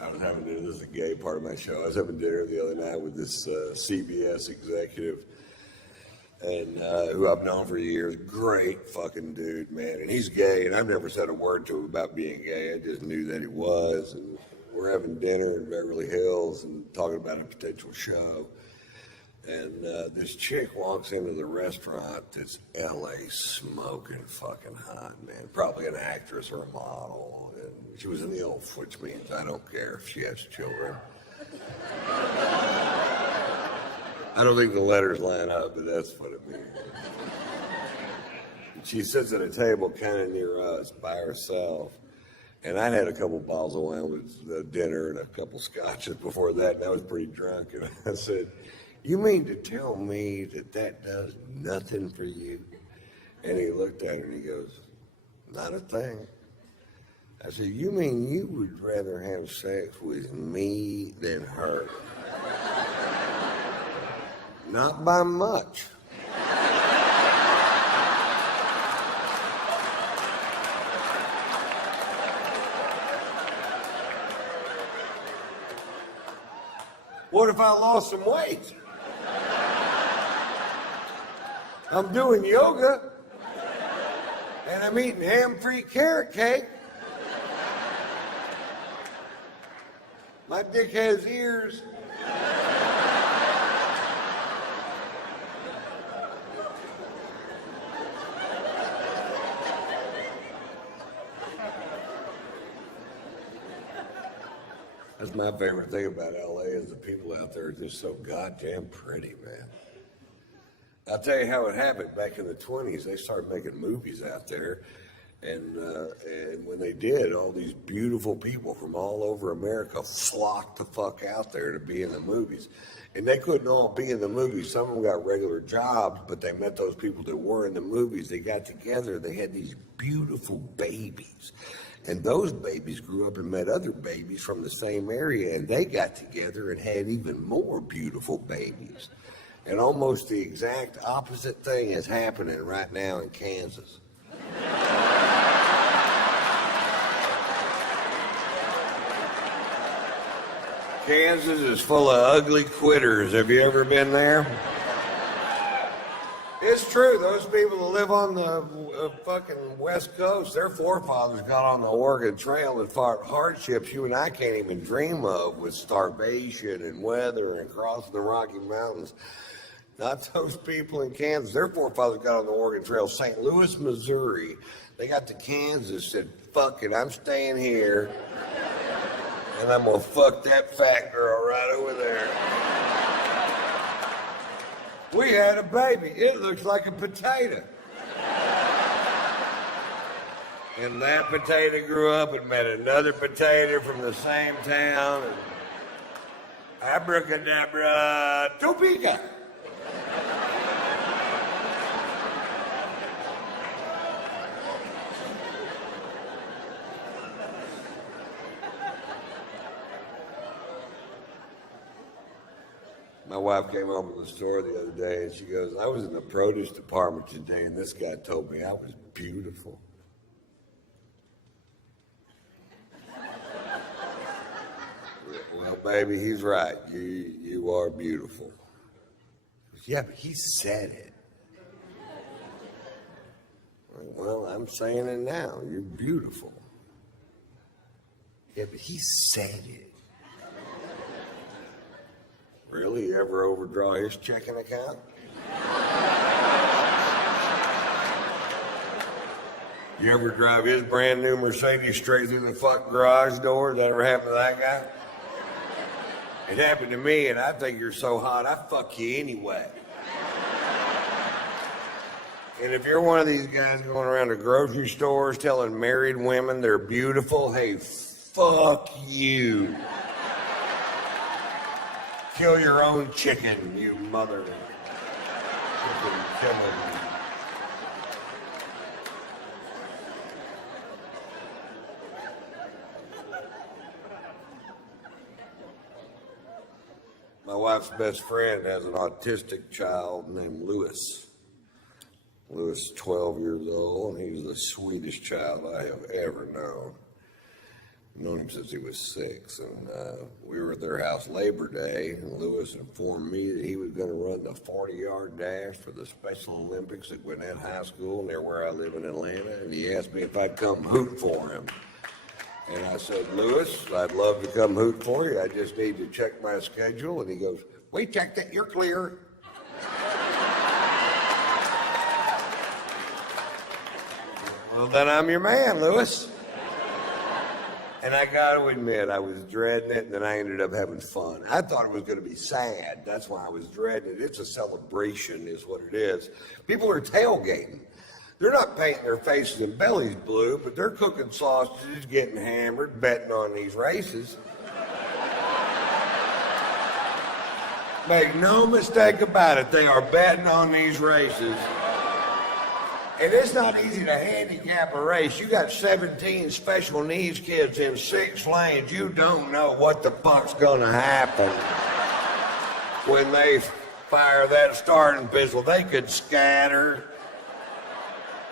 I was having dinner, this is a gay part of my show. I was having dinner the other night with this CBS executive, and who I've known for years. Great fucking dude, man. And he's gay, and I've never said a word to him about being gay. I just knew that he was. And we're having dinner in Beverly Hills and talking about a potential show. And this chick walks into the restaurant that's LA smoking fucking hot, man. Probably an actress or a model. And she was an ILF, which means I don't care if she has children. I don't think the letters line up, but that's what it means. She sits at a table kind of near us by herself. And I'd had a couple bottles of wine with dinner and a couple scotches before that, and I was pretty drunk. And I said, "You mean to tell me that does nothing for you?" And he looked at her and he goes, "Not a thing." I said, "You mean you would rather have sex with me than her?" "Not by much." "What if I lost some weight? I'm doing yoga, and I'm eating ham-free carrot cake. My dick has ears." That's my favorite thing about LA is the people out there are just so goddamn pretty, man. I'll tell you how it happened. Back in the 20s, they started making movies out there. And when they did, all these beautiful people from all over America flocked the fuck out there to be in the movies. And they couldn't all be in the movies. Some of them got regular jobs, but they met those people that were in the movies. They got together. They had these beautiful babies. And those babies grew up and met other babies from the same area, and they got together and had even more beautiful babies. And almost the exact opposite thing is happening right now in Kansas. Kansas is full of ugly quitters. Have you ever been there? It's true. Those people that live on the fucking West Coast, their forefathers got on the Oregon Trail and fought hardships you and I can't even dream of, with starvation and weather and crossing the Rocky Mountains. Not those people in Kansas. Their forefathers got on the Oregon Trail, St. Louis, Missouri. They got to Kansas, said, "Fuck it, I'm staying here, and I'm gonna fuck that fat girl right over there." We had a baby. It looks like a potato. And that potato grew up and met another potato from the same town. And abracadabra, Topeka. My wife came home from the store the other day and she goes, "I was in the produce department today and this guy told me I was beautiful." "Well, baby, he's right. You are beautiful." "Yeah, but he said it." "Well, I'm saying it now. You're beautiful." "Yeah, but he said it." "Really? You ever overdraw his checking account?" "You ever drive his brand new Mercedes straight through the fuck garage door? That ever happened to that guy?" "It happened to me, and I think you're so hot, I fuck you anyway." And if you're one of these guys going around to grocery stores telling married women they're beautiful, hey, fuck you. Kill your own chicken, you mother. Chicken killing. My wife's best friend has an autistic child named Lewis. Lewis is 12 years old, and he's the sweetest child I have ever known. I've known him since he was 6, and we were at their house Labor Day, and Lewis informed me that he was going to run the 40-yard dash for the Special Olympics at Gwinnett High School near where I live in Atlanta, and he asked me if I'd come hoot for him. And I said, "Lewis, I'd love to come hoot for you. I just need to check my schedule." And he goes, "We checked it. You're clear." "Well, then I'm your man, Lewis." And I got to admit, I was dreading it, and then I ended up having fun. I thought it was going to be sad. That's why I was dreading it. It's a celebration, is what it is. People are tailgating. They're not painting their faces and bellies blue, but they're cooking sausages, getting hammered, betting on these races. Make no mistake about it, they are betting on these races. And it's not easy to handicap a race. You got 17 special needs kids in 6 lanes. You don't know what the fuck's gonna happen when they fire that starting pistol. They could scatter,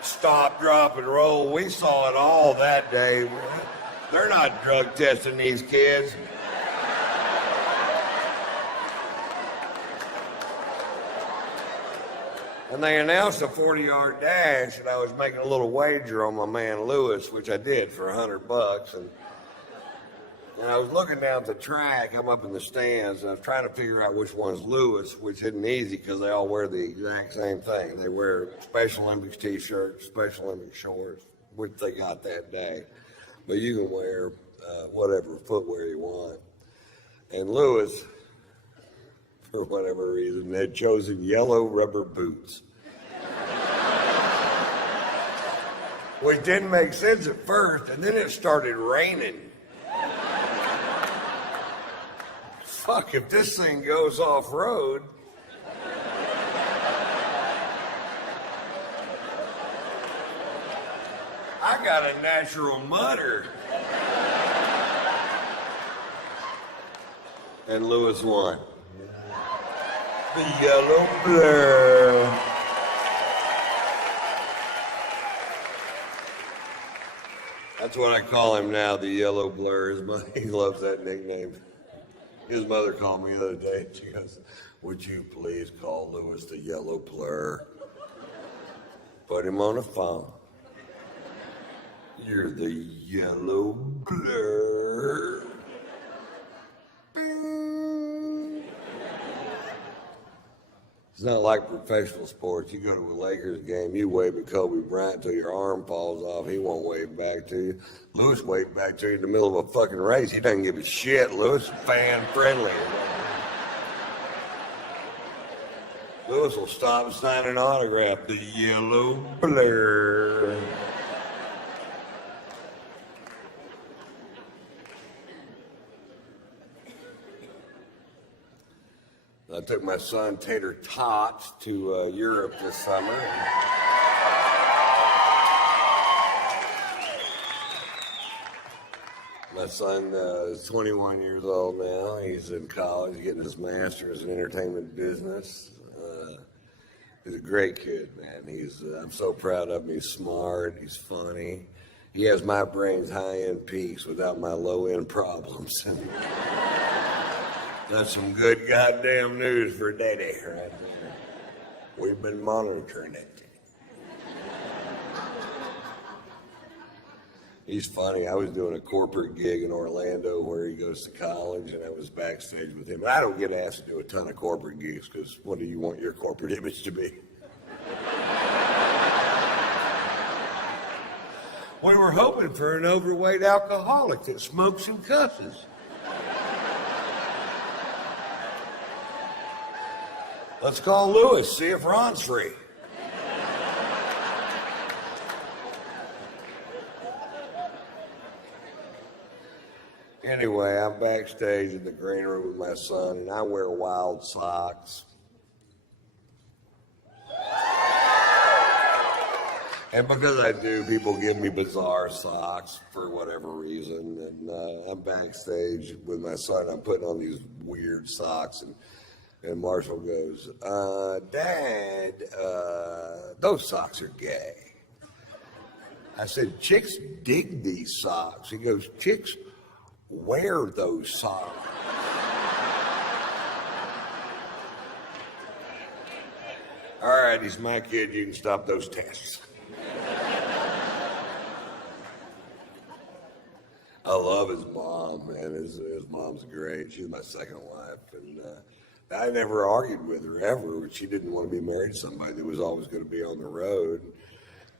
stop, drop, and roll. We saw it all that day. They're not drug testing these kids. And they announced a 40-yard dash, and I was making a little wager on my man Lewis, which I did for $100. And I was looking down at the track. I'm up in the stands, and I was trying to figure out which one's Lewis, which isn't easy because they all wear the exact same thing. They wear Special Olympics T-shirts, Special Olympics shorts, which they got that day. But you can wear whatever footwear you want. And Lewis, for whatever reason, had chosen yellow rubber boots. Which didn't make sense at first, and then it started raining. Fuck, if this thing goes off-road, I got a natural mudder. And Lewis won. The yellow blur. That's what I call him now, the yellow blur. He loves that nickname. His mother called me the other day. She goes, "Would you please call Lewis the yellow blur? Put him on the phone. You're the yellow blur." It's not like professional sports. You go to a Lakers game, you wave at Kobe Bryant until your arm falls off. He won't wave back to you. Lewis waved back to you in the middle of a fucking race. He doesn't give a shit. Lewis is fan friendly. Lewis will stop and sign an autograph. The yellow blur. I took my son Tater Tots to Europe this summer. My son is 21 years old now. He's in college, getting his master's in entertainment business. He's a great kid, man. I'm so proud of him. He's smart. He's funny. He has my brain's high-end peaks without my low-end problems. That's some good goddamn news for Daddy right there. We've been monitoring it. He's funny. I was doing a corporate gig in Orlando where he goes to college, and I was backstage with him. And I don't get asked to do a ton of corporate gigs because what do you want your corporate image to be? We were hoping for an overweight alcoholic that smokes and cusses. Let's call Lewis, see if Ron's free. Anyway, I'm backstage in the green room with my son, and I wear wild socks. And because I do, people give me bizarre socks for whatever reason. And I'm backstage with my son. I'm putting on these weird socks, and Marshall goes, "Dad, those socks are gay." I said, "Chicks dig these socks." He goes, "Chicks wear those socks." All right, he's my kid. You can stop those tests. I love his mom, man. His mom's great. She's my second wife, and I never argued with her ever. She didn't want to be married to somebody that was always going to be on the road.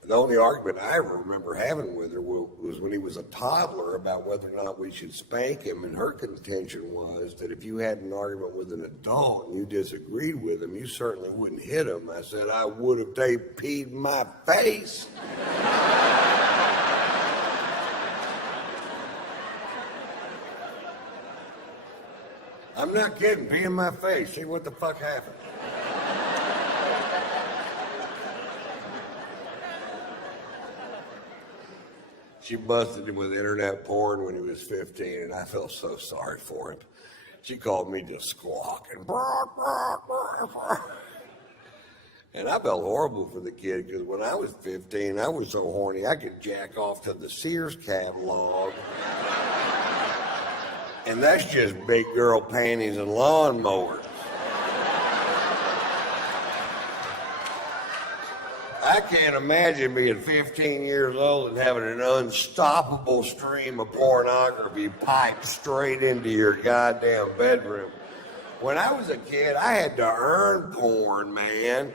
The only argument I ever remember having with her was when he was a toddler about whether or not we should spank him. And her contention was that if you had an argument with an adult and you disagreed with him, you certainly wouldn't hit him. I said, I would if they peed my face. I'm not kidding, pee in my face. See what the fuck happened. She busted him with internet porn when he was 15, and I felt so sorry for him. She called me just squawking. And I felt horrible for the kid, because when I was 15, I was so horny I could jack off to the Sears catalog. And that's just big girl panties and lawnmowers. I can't imagine being 15 years old and having an unstoppable stream of pornography piped straight into your goddamn bedroom. When I was a kid, I had to earn porn, man.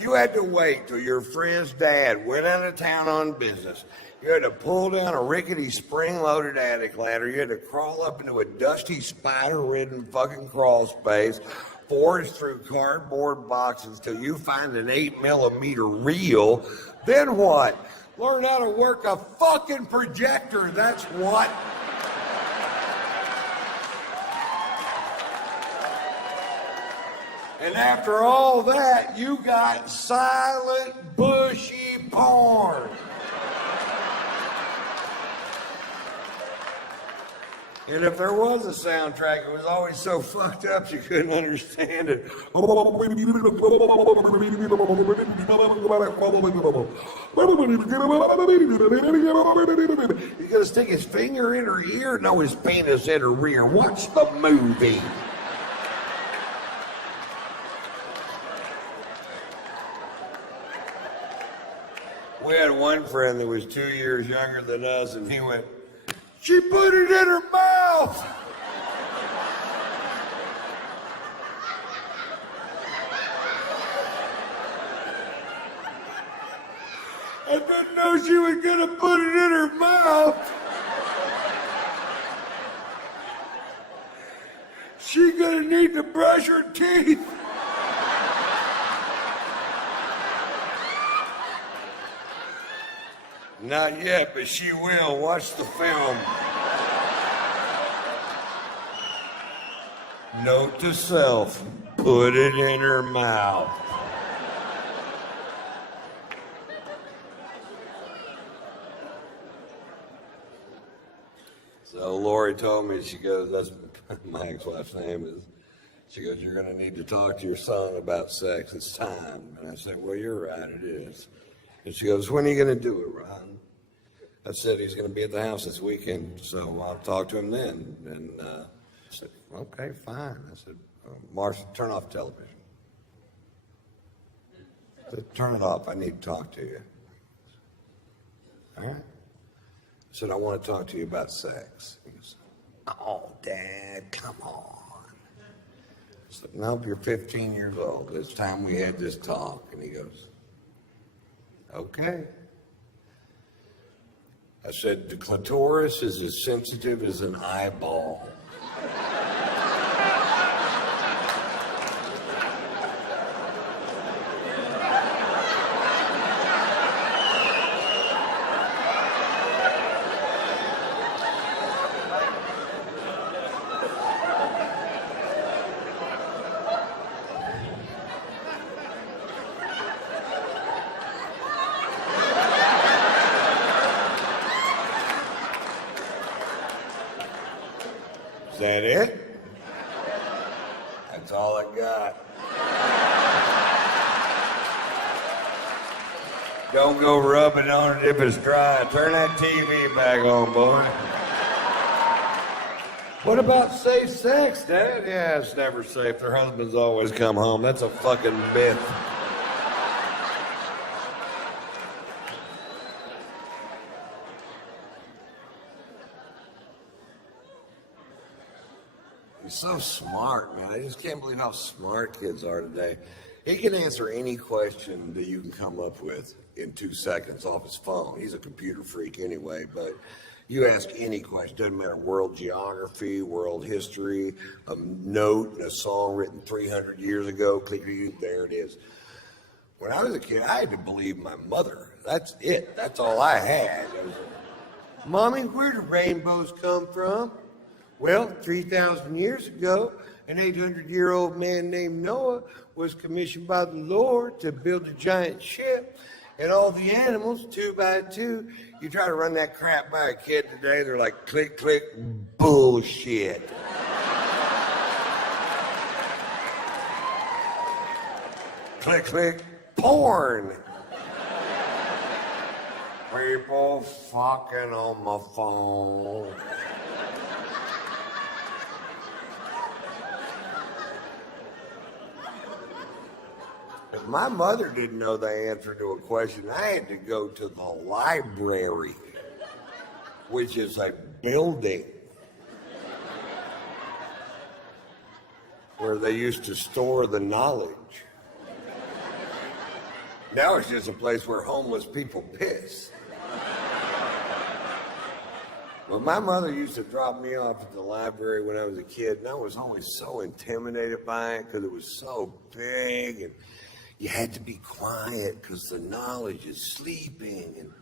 You had to wait till your friend's dad went out of town on business. You had to pull down a rickety spring-loaded attic ladder. You had to crawl up into a dusty, spider-ridden fucking crawl space, forage through cardboard boxes till you find an 8mm reel. Then what? Learn how to work a fucking projector, that's what. And after all that, you got silent, bushy porn. And if there was a soundtrack, it was always so fucked up you couldn't understand it. You gotta stick his finger in her ear? No, his penis in her rear. Watch the movie. We had one friend that was 2 years younger than us, and he went, "She put it in her mouth." I didn't know she was gonna put it in her mouth. She gonna need to brush her teeth. Not yet, but she will. Watch the film. Note to self, put it in her mouth. So Lori told me, she goes, that's my ex-wife's name is, she goes, you're gonna need to talk to your son about sex, it's time. And I said, well, you're right, it is. And she goes, when are you going to do it, Ron? I said, he's going to be at the house this weekend, so I'll talk to him then. And I said, okay, fine. I said, Marcia, turn off television. I said, turn it off. I need to talk to you. All right. I said, I want to talk to you about sex. He goes, oh, Dad, come on. I said, nope, you're 15 years old. It's time we had this talk. And he goes, okay. I said, the clitoris is as sensitive as an eyeball. Is that it? That's all I got. Don't go rubbing on it if it's dry. Turn that TV back on, boy. What about safe sex, Dad? Yeah, it's never safe. Their husbands always come home. That's a fucking myth. He's so smart, man. I just can't believe how smart kids are today. He can answer any question that you can come up with in 2 seconds off his phone. He's a computer freak anyway, but you ask any question, doesn't matter, world geography, world history, a note in a song written 300 years ago, click, there it is. When I was a kid, I had to believe my mother. That's it. That's all I had. Mommy, where do rainbows come from? Well, 3,000 years ago, an 800-year-old man named Noah was commissioned by the Lord to build a giant ship, and all the animals, 2 by 2. You try to run that crap by a kid today, they're like, click, click, bullshit. Click, click, porn. People fucking on my phone. If my mother didn't know the answer to a question, I had to go to the library, which is a building where they used to store the knowledge. Now it's just a place where homeless people piss. Well, my mother used to drop me off at the library when I was a kid, and I was always so intimidated by it because it was so big, and you had to be quiet because the knowledge is sleeping, and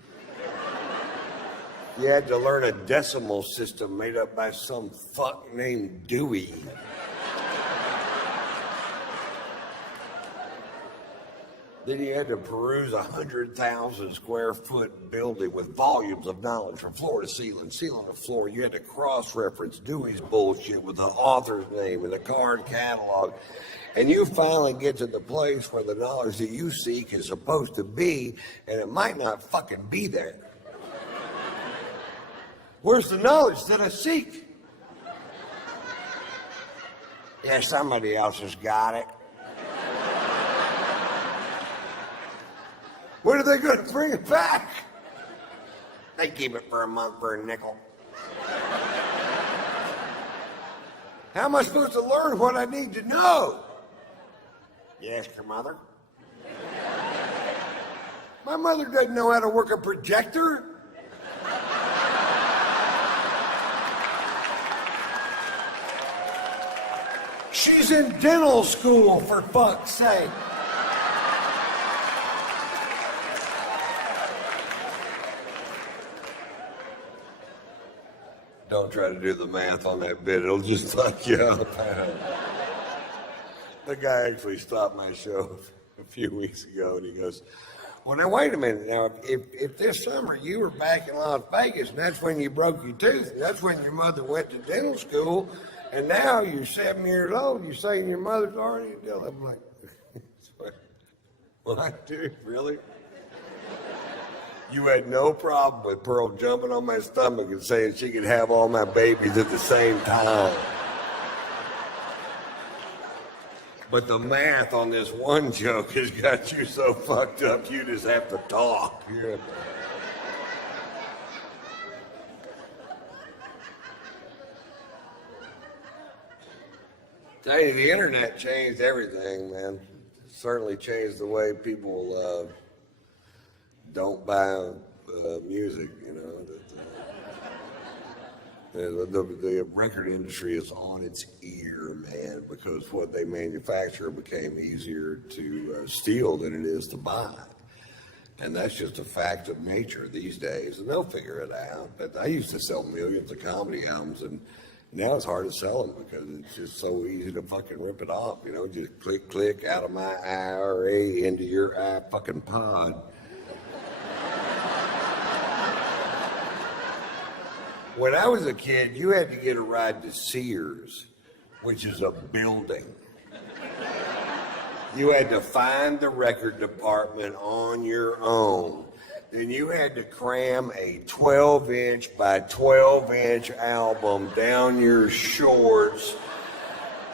you had to learn a decimal system made up by some fuck named Dewey. Then you had to peruse 100,000 square foot building with volumes of knowledge from floor to ceiling, ceiling to floor. You had to cross-reference Dewey's bullshit with the author's name and the card catalog. And you finally get to the place where the knowledge that you seek is supposed to be, and it might not fucking be there. Where's the knowledge that I seek? Yeah, somebody else has got it. When are they going to bring it back? They keep it for a month for a nickel. How am I supposed to learn what I need to know? You ask your mother? My mother doesn't know how to work a projector. She's in dental school, for fuck's sake. Don't try to do the math on that bit. It'll just fuck you up. The guy actually stopped my show a few weeks ago, and he goes, well, now, wait a minute. Now, if this summer you were back in Las Vegas, and that's when you broke your tooth, and that's when your mother went to dental school, and now you're 7 years old, you're saying your mother's already dead. I'm like, what, dude, really? You had no problem with Pearl jumping on my stomach and saying she could have all my babies at the same time. But the math on this one joke has got you so fucked up, you just have to talk. Yeah. Tell you, the internet changed everything, man. It certainly changed the way people don't buy music, you know. The record industry is on its ear, man, because what they manufacture became easier to steal than it is to buy. And that's just a fact of nature these days, and they'll figure it out. But I used to sell millions of comedy albums, and now it's hard to sell them because it's just so easy to fucking rip it off, you know, just click, click, out of my IRA into your fucking pod. When I was a kid, you had to get a ride to Sears, which is a building. You had to find the record department on your own. Then you had to cram a 12-inch by 12-inch album down your shorts.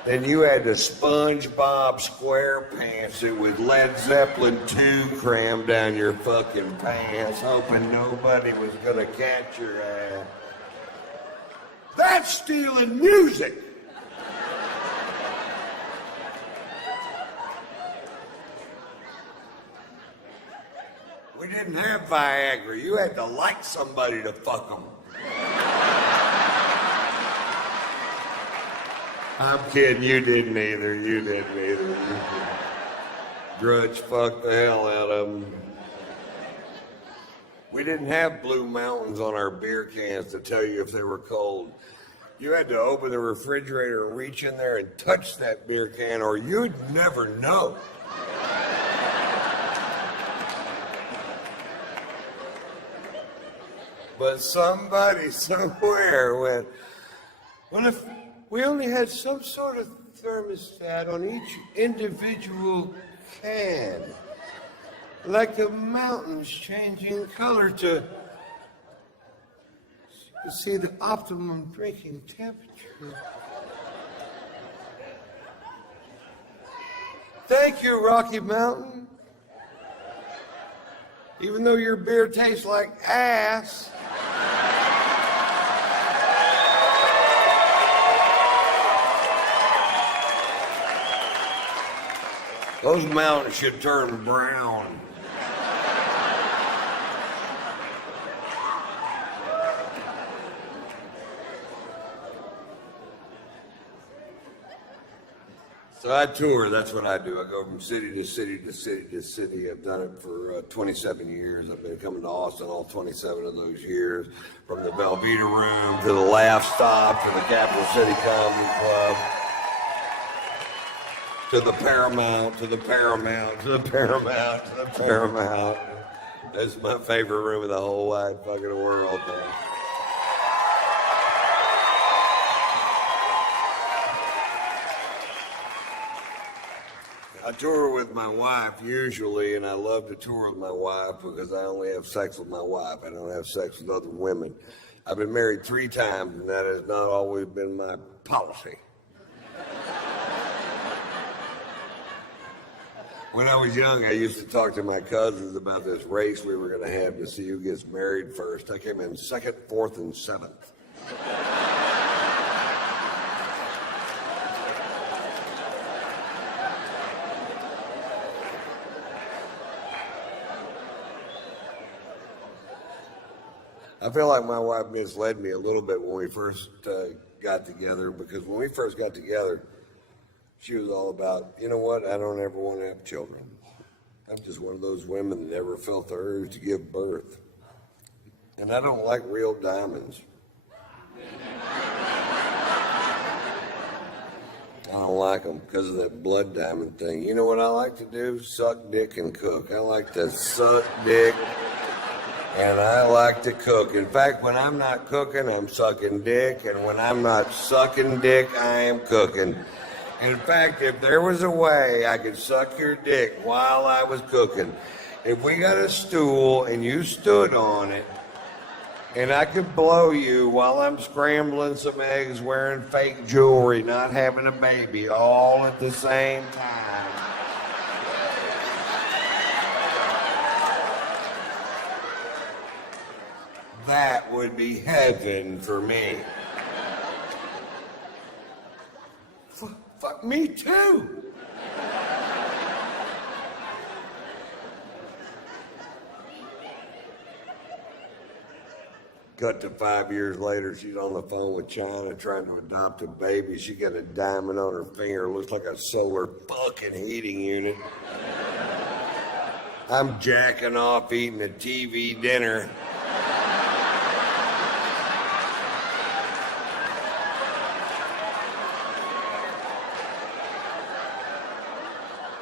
Then you had to SpongeBob SquarePants it with Led Zeppelin 2 crammed down your fucking pants, hoping nobody was gonna catch your ass. That's stealing music. We didn't have Viagra. You had to like somebody to fuck them. I'm kidding. You didn't either. You didn't either. Grudge fucked the hell out of them. We didn't have Blue Mountains on our beer cans to tell you if they were cold. You had to open the refrigerator and reach in there and touch that beer can, or you'd never know. But somebody somewhere went, well, if we only had some sort of thermostat on each individual can, like the mountains changing color to see the optimum drinking temperature. Thank you, Rocky Mountain. Even though your beer tastes like ass. Those mountains should turn brown. So I tour, that's what I do. I go from city to city to city to city. I've done it for 27 years. I've been coming to Austin all 27 of those years, from the Velveeta Room to the Laugh Stop to the Capital City Comedy Club to the Paramount, to the Paramount, to the Paramount, to the Paramount. That's my favorite room in the whole wide fucking world, man. I tour with my wife usually, and I love to tour with my wife because I only have sex with my wife. I don't have sex with other women. I've been married 3 times, and that has not always been my policy. When I was young, I used to talk to my cousins about this race we were going to have to see who gets married first. I came in 2nd, 4th, and 7th. I feel like my wife misled me a little bit when we first got together, because when we first got together, she was all about, you know what, I don't ever want to have children. I'm just one of those women that never felt the urge to give birth. And I don't like real diamonds. I don't like them because of that blood diamond thing. You know what I like to do? Suck dick and cook. I like to suck dick. And I like to cook. In fact, when I'm not cooking, I'm sucking dick. And when I'm not sucking dick, I am cooking. In fact, if there was a way I could suck your dick while I was cooking, if we got a stool and you stood on it, and I could blow you while I'm scrambling some eggs, wearing fake jewelry, not having a baby, all at the same time. That would be heaven for me. Fuck me too. Cut to 5 years later, she's on the phone with China trying to adopt a baby. She got a diamond on her finger, looks like a solar fucking heating unit. I'm jacking off eating a TV dinner.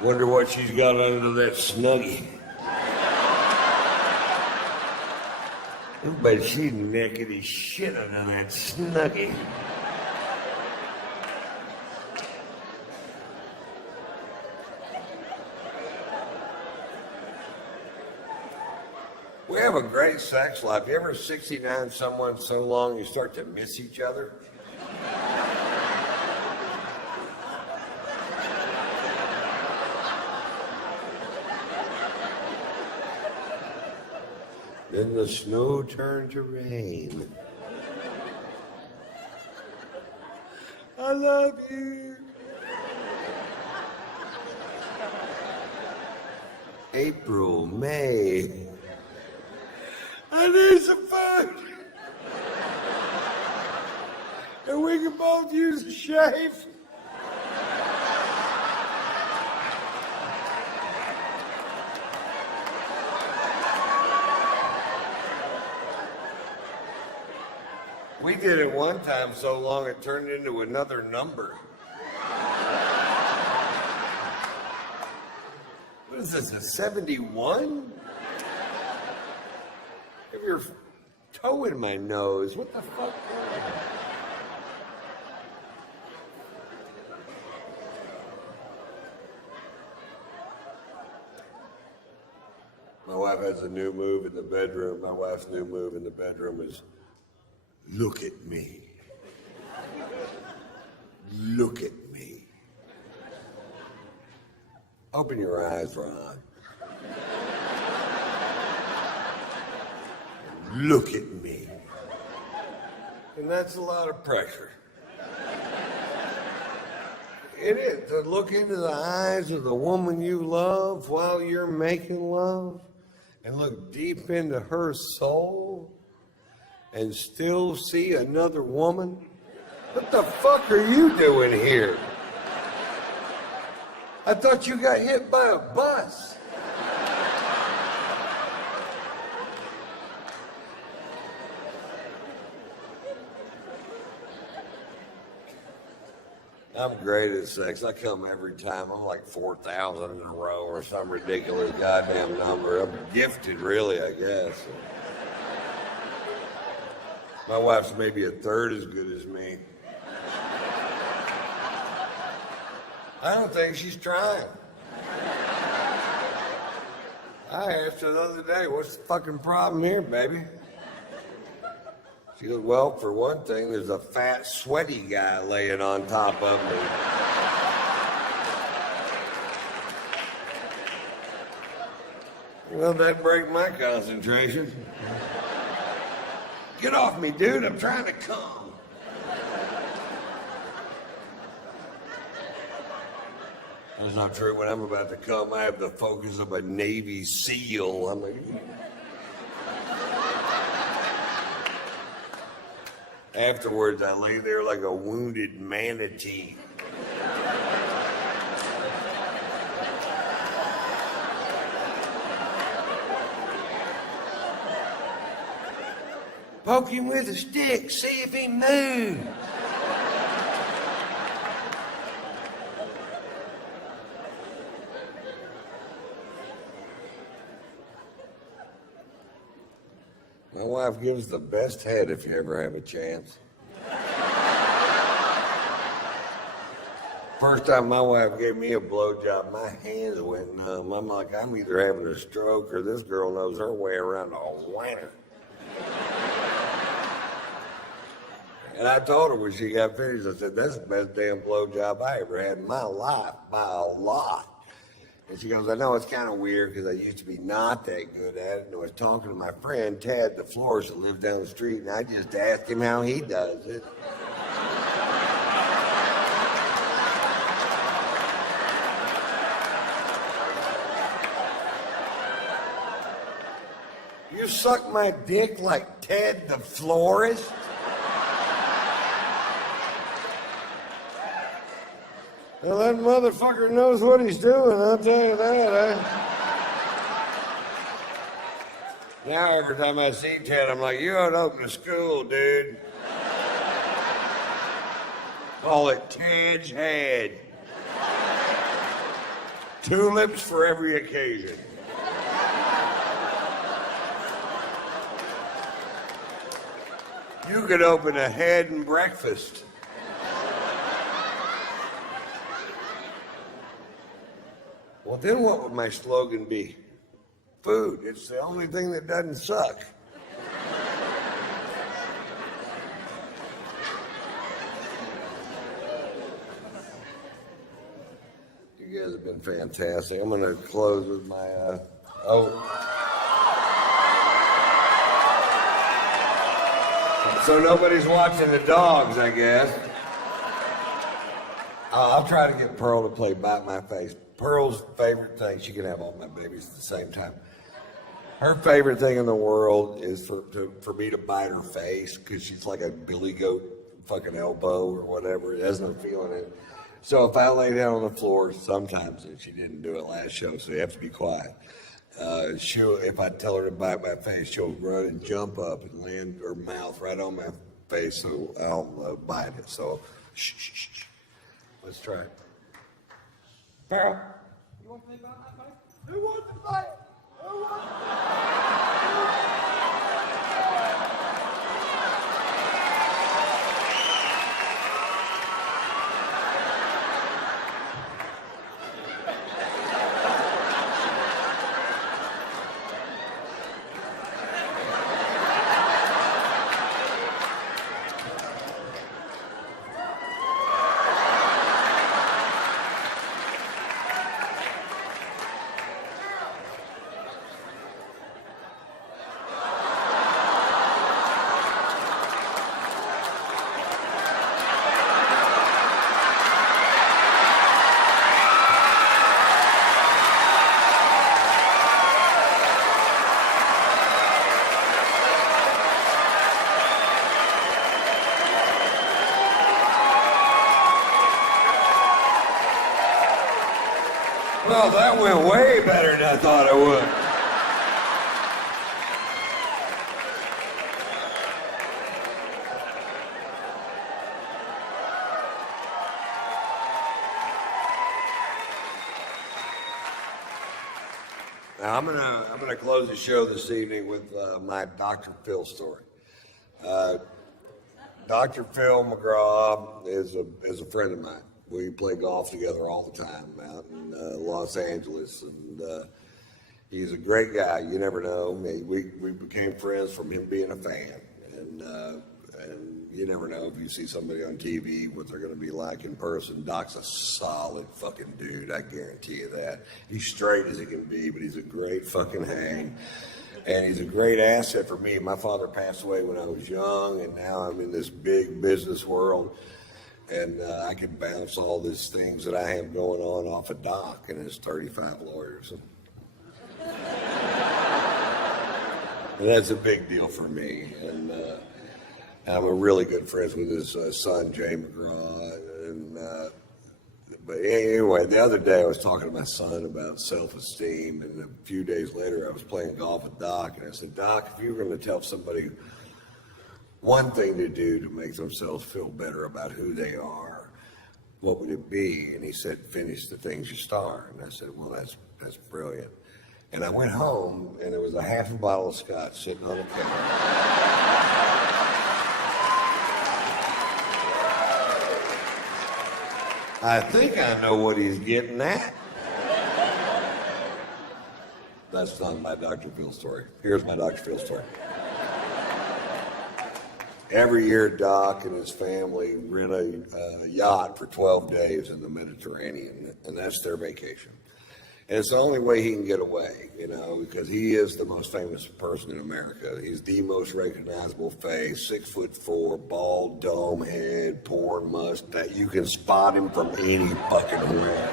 Wonder what she's got under that Snuggie. But she's naked as shit under that Snuggie. We have a great sex life. You ever 69 someone so long you start to miss each other? Then the snow turned to rain. I love you. April, May. need some food. And we can both use a shave. We did it one time so long it turned into another number. What is this, a 71? I have your toe in my nose. What the fuck? My wife has a new move in the bedroom. My wife's new move in the bedroom is, look at me. Look at me. Open your eyes, Ron. Look at me. And that's a lot of pressure. It is, to look into the eyes of the woman you love while you're making love and look deep into her soul and still see another woman? What the fuck are you doing here? I thought you got hit by a bus. I'm great at sex. I come every time. I'm like 4,000 in a row or some ridiculous goddamn number. I'm gifted, really, I guess. My wife's maybe a third as good as me. I don't think she's trying. I asked her the other day, what's the fucking problem here, baby? She goes, well, for one thing, there's a fat, sweaty guy laying on top of me. Well, that'd break my concentration. Get off me, dude. I'm trying to come. That's not true. When I'm about to come, I have the focus of a Navy SEAL. I'm like... Afterwards, I lay there like a wounded manatee. Poke him with a stick, see if he moves. My wife gives the best head if you ever have a chance. First time my wife gave me a blowjob, my hands went numb. I'm like, I'm either having a stroke or this girl knows her way around a whiner. And I told her when she got finished, I said, that's the best damn blowjob I ever had in my life, by a lot. And she goes, I know it's kind of weird because I used to be not that good at it. And I was talking to my friend Ted, the florist that lives down the street, and I just asked him how he does it. You suck my dick like Ted, the florist? Well, that motherfucker knows what he's doing, I'll tell you that, Now every time I see Ted, I'm like, you ought to open a school, dude. Call it Ted's Head. Tulips for every occasion. You could open a head and breakfast. Well, then what would my slogan be? Food. It's the only thing that doesn't suck. You guys have been fantastic. I'm going to close with my, So nobody's watching the dogs, I guess. I'll try to get Pearl to play Bite My Face. Pearl's favorite thing, she can have all my babies at the same time. Her favorite thing in the world is for me to bite her face because she's like a billy goat fucking elbow or whatever. It has no feeling in it. So if I lay down on the floor, sometimes, and she didn't do it last show, so you have to be quiet. If I tell her to bite my face, she'll run and jump up and land her mouth right on my face, so I'll bite it. So, shh. Let's try it. Pearl, you want me to bite my face? Who wants to bite it? Who wants to bite it? Well, that went way better than I thought it would. Now I'm gonna close the show this evening with my Dr. Phil story. Dr. Phil McGraw is a friend of mine. We play golf together all the time out in Los Angeles, and he's a great guy. You never know. We became friends from him being a fan, and you never know if you see somebody on TV what they're going to be like in person. Doc's a solid fucking dude, I guarantee you that. He's straight as he can be, but he's a great fucking hang. And he's a great asset for me. My father passed away when I was young, and now I'm in this big business world. And I can bounce all these things that I have going on off of Doc and his 35 lawyers. And that's a big deal for me. And I'm a really good friends with his son, Jay McGraw. And, but anyway, the other day I was talking to my son about self-esteem. And a few days later I was playing golf with Doc. And I said, Doc, if you were going to tell somebody one thing to do to make themselves feel better about who they are, what would it be? And he said, finish the things you start. And I said, well, that's brilliant. And I went home, and there was a half a bottle of scotch sitting on the counter. I think I know what he's getting at. That's not my Dr. Phil story. Here's my Dr. Phil story. Every year, Doc and his family rent a yacht for 12 days in the Mediterranean, and that's their vacation. And it's the only way he can get away, because he is the most famous person in America. He's the most recognizable face, 6'4", bald, dome head, porn mustache. You can spot him from any fucking where.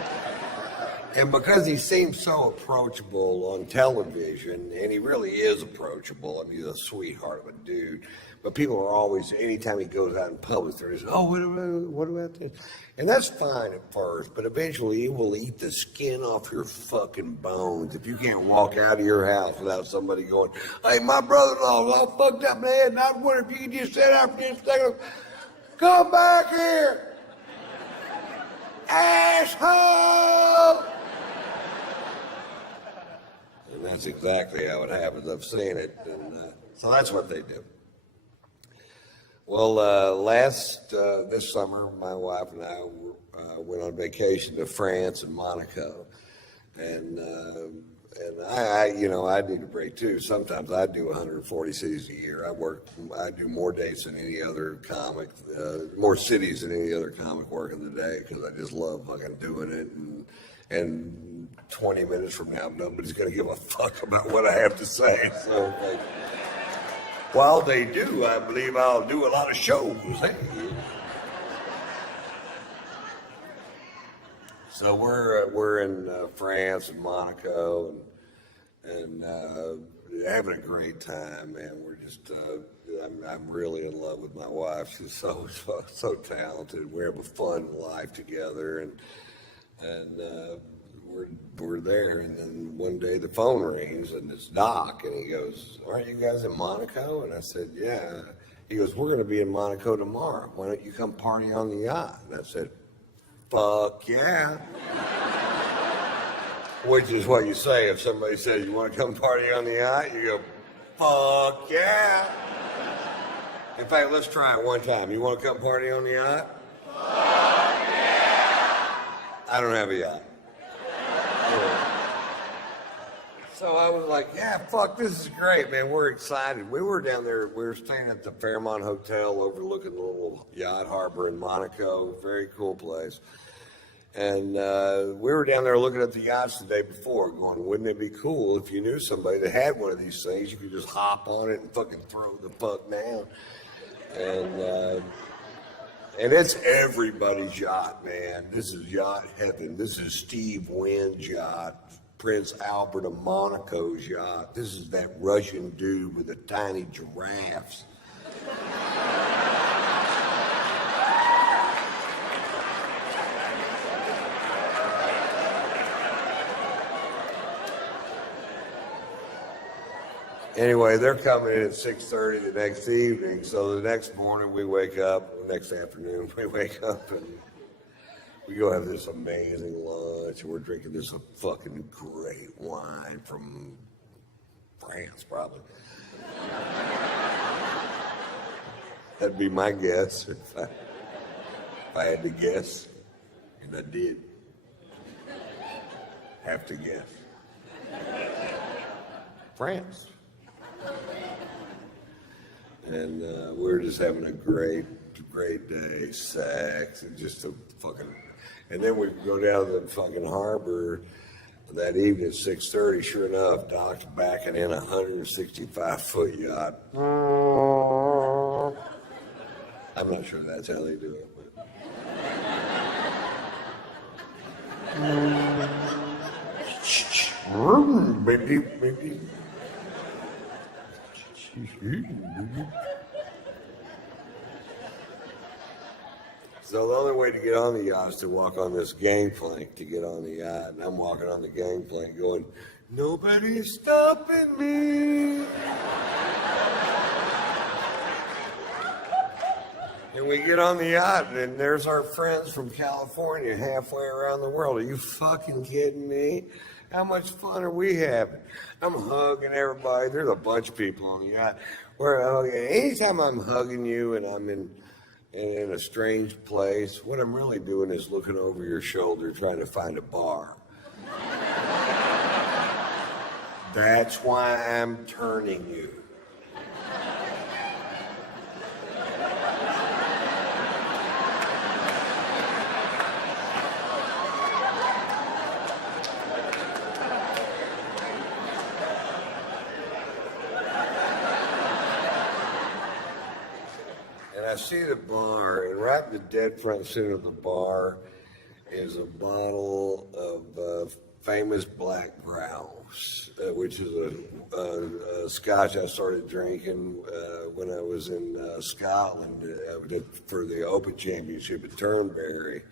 And because he seems so approachable on television, and he really is approachable, and he's a sweetheart of a dude, but people are always, anytime he goes out in public, they're just, oh, what about this? And that's fine at first, but eventually it will eat the skin off your fucking bones if you can't walk out of your house without somebody going, hey, my brother-in-law's all fucked up in the head, and I wonder if you could just sit out for just a second. Come back here, asshole! And that's exactly how it happens. I've seen it, and so that's what they do. Well, this summer, my wife and I went on vacation to France and Monaco, and I need a break too. Sometimes I do 140 cities a year. I do more dates than any other comic, more cities than any other comic working the day because I just love fucking doing it. And 20 minutes from now, nobody's gonna give a fuck about what I have to say. So. While they do, I believe I'll do a lot of shows. Hey. So we're in France and Monaco, and having a great time, man. We're just, I'm really in love with my wife. She's so talented. We have a fun life together, and we're there. And then one day the phone rings, and it's Doc, and he goes, "Aren't you guys in Monaco?" And I said, "Yeah." He goes, "We're going to be in Monaco tomorrow. Why don't you come party on the yacht?" And I said, "Fuck yeah." Which is what you say if somebody says, "You want to come party on the yacht?" You go, "Fuck yeah." In fact, let's try it one time. You want to come party on the yacht? Fuck yeah. I don't have a yacht. So I was like, yeah, fuck, this is great, man. We're excited. We were down there. We were staying at the Fairmont Hotel overlooking the little yacht harbor in Monaco. Very cool place. And we were down there looking at the yachts the day before, going, wouldn't it be cool if you knew somebody that had one of these things? You could just hop on it and fucking throw the fuck down. And it's everybody's yacht, man. This is yacht heaven. This is Steve Wynn's yacht, Prince Albert of Monaco's yacht. This is that Russian dude with the tiny giraffes. Anyway, they're coming in at 6:30 the next evening. So the next morning we wake up, next afternoon we wake up and we go have this amazing lunch. And we're drinking this fucking great wine from France, probably. That'd be my guess if I had to guess, and I did have to guess. France. And we were just having a great day, sex, and just a fucking. And then we go down to the fucking harbor that evening at 6:30. Sure enough, Doc's backing in a 165-foot yacht. I'm not sure that's how they do it, but. Baby. So the only way to get on the yacht is to walk on this gangplank to get on the yacht. And I'm walking on the gangplank going, nobody's stopping me. And we get on the yacht, and there's our friends from California halfway around the world. Are you fucking kidding me? How much fun are we having? I'm hugging everybody. There's a bunch of people on the yacht. Anytime I'm hugging you and I'm in a strange place, what I'm really doing is looking over your shoulder trying to find a bar. That's why I'm turning you. I see the bar, and right in the dead front center of the bar is a bottle of famous Black Grouse, which is a scotch I started drinking when I was in Scotland for the Open Championship at Turnberry.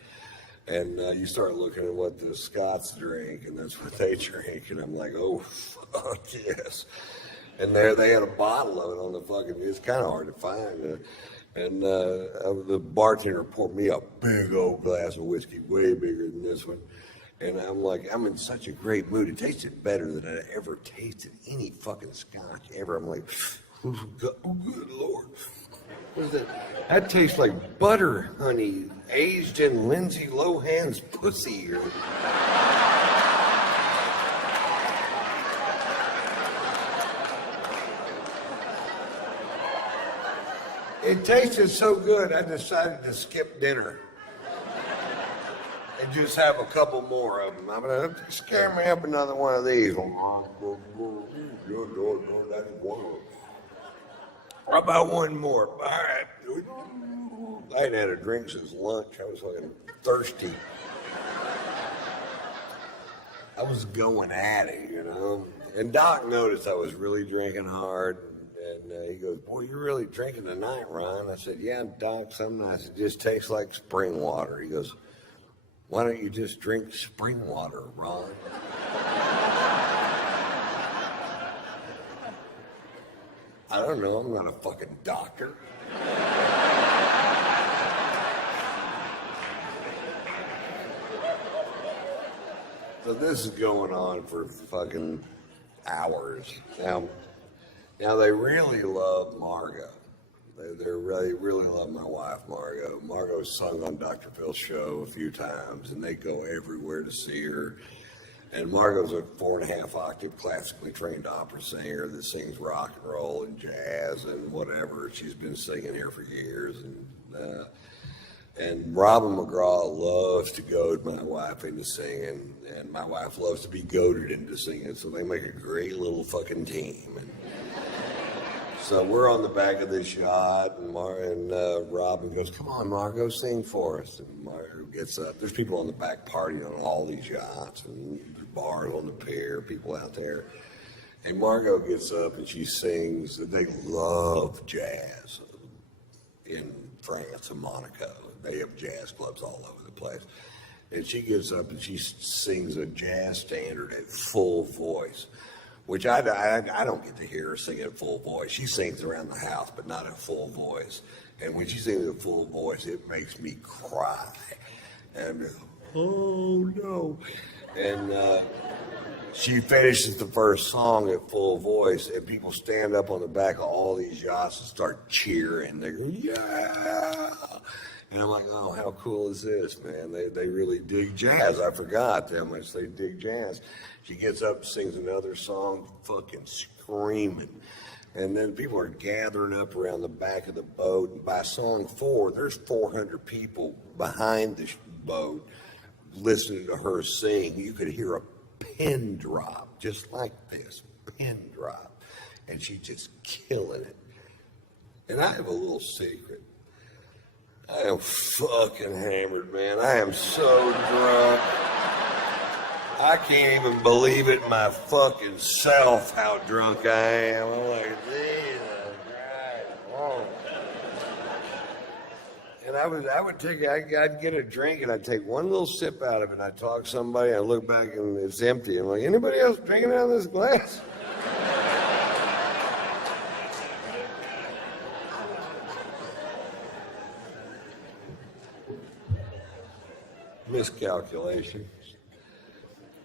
And you start looking at what the Scots drink, and that's what they drink, and I'm like, oh, fuck yes. And there they had a bottle of it on the fucking, it's kind of hard to find. And the bartender poured me a big old glass of whiskey, way bigger than this one. And I'm like, I'm in such a great mood. It tasted better than I ever tasted any fucking scotch ever. I'm like, oh, good Lord. What is that? That tastes like butter, honey, aged in Lindsay Lohan's pussy. It tasted so good, I decided to skip dinner and just have a couple more of them. I'm going to scare me up another one of these. How about one more? All right. I hadn't had a drink since lunch. I was fucking thirsty. I was going at it, you know. And Doc noticed I was really drinking hard. And he goes, boy, you're really drinking tonight, Ron. I said, yeah, Doc, some nights it just tastes like spring water. He goes, why don't you just drink spring water, Ron? I don't know. I'm not a fucking doctor. So this is going on for fucking hours. Now they really love Margot. They really love my wife, Margot. Margot's sung on Dr. Phil's show a few times, and they go everywhere to see her. And Margot's a 4.5 octave classically trained opera singer that sings rock and roll and jazz and whatever. She's been singing here for years. And Robin McGraw loves to goad my wife into singing, and my wife loves to be goaded into singing, so they make a great little fucking team. And so we're on the back of this yacht, and Robin goes, come on, Margot, sing for us. And Margot gets up. There's people on the back partying on all these yachts, and there's bars on the pier, people out there. And Margot gets up and she sings. They love jazz in France and Monaco. They have jazz clubs all over the place. And she gets up and she sings a jazz standard at full voice, which I don't get to hear her sing at full voice. She sings around the house, but not at full voice. And when she sings at full voice, it makes me cry. And, oh, no. And she finishes the first song at full voice, and people stand up on the back of all these yachts and start cheering. They go, yeah! And I'm like, oh, how cool is this, man? They really dig jazz. I forgot how much they dig jazz. She gets up, sings another song, fucking screaming. And then people are gathering up around the back of the boat. And by song 4, there's 400 people behind the boat listening to her sing. You could hear a pin drop, just like this, pin drop. And she's just killing it. And I have a little secret. I am fucking hammered, man. I am so drunk. I can't even believe it my fucking self how drunk I am. I'm like, Jesus Christ. Oh. And I'd get a drink and I'd take one little sip out of it and I'd talk to somebody and I'd look back and it's empty. I'm like, anybody else drinking out of this glass? Miscalculation.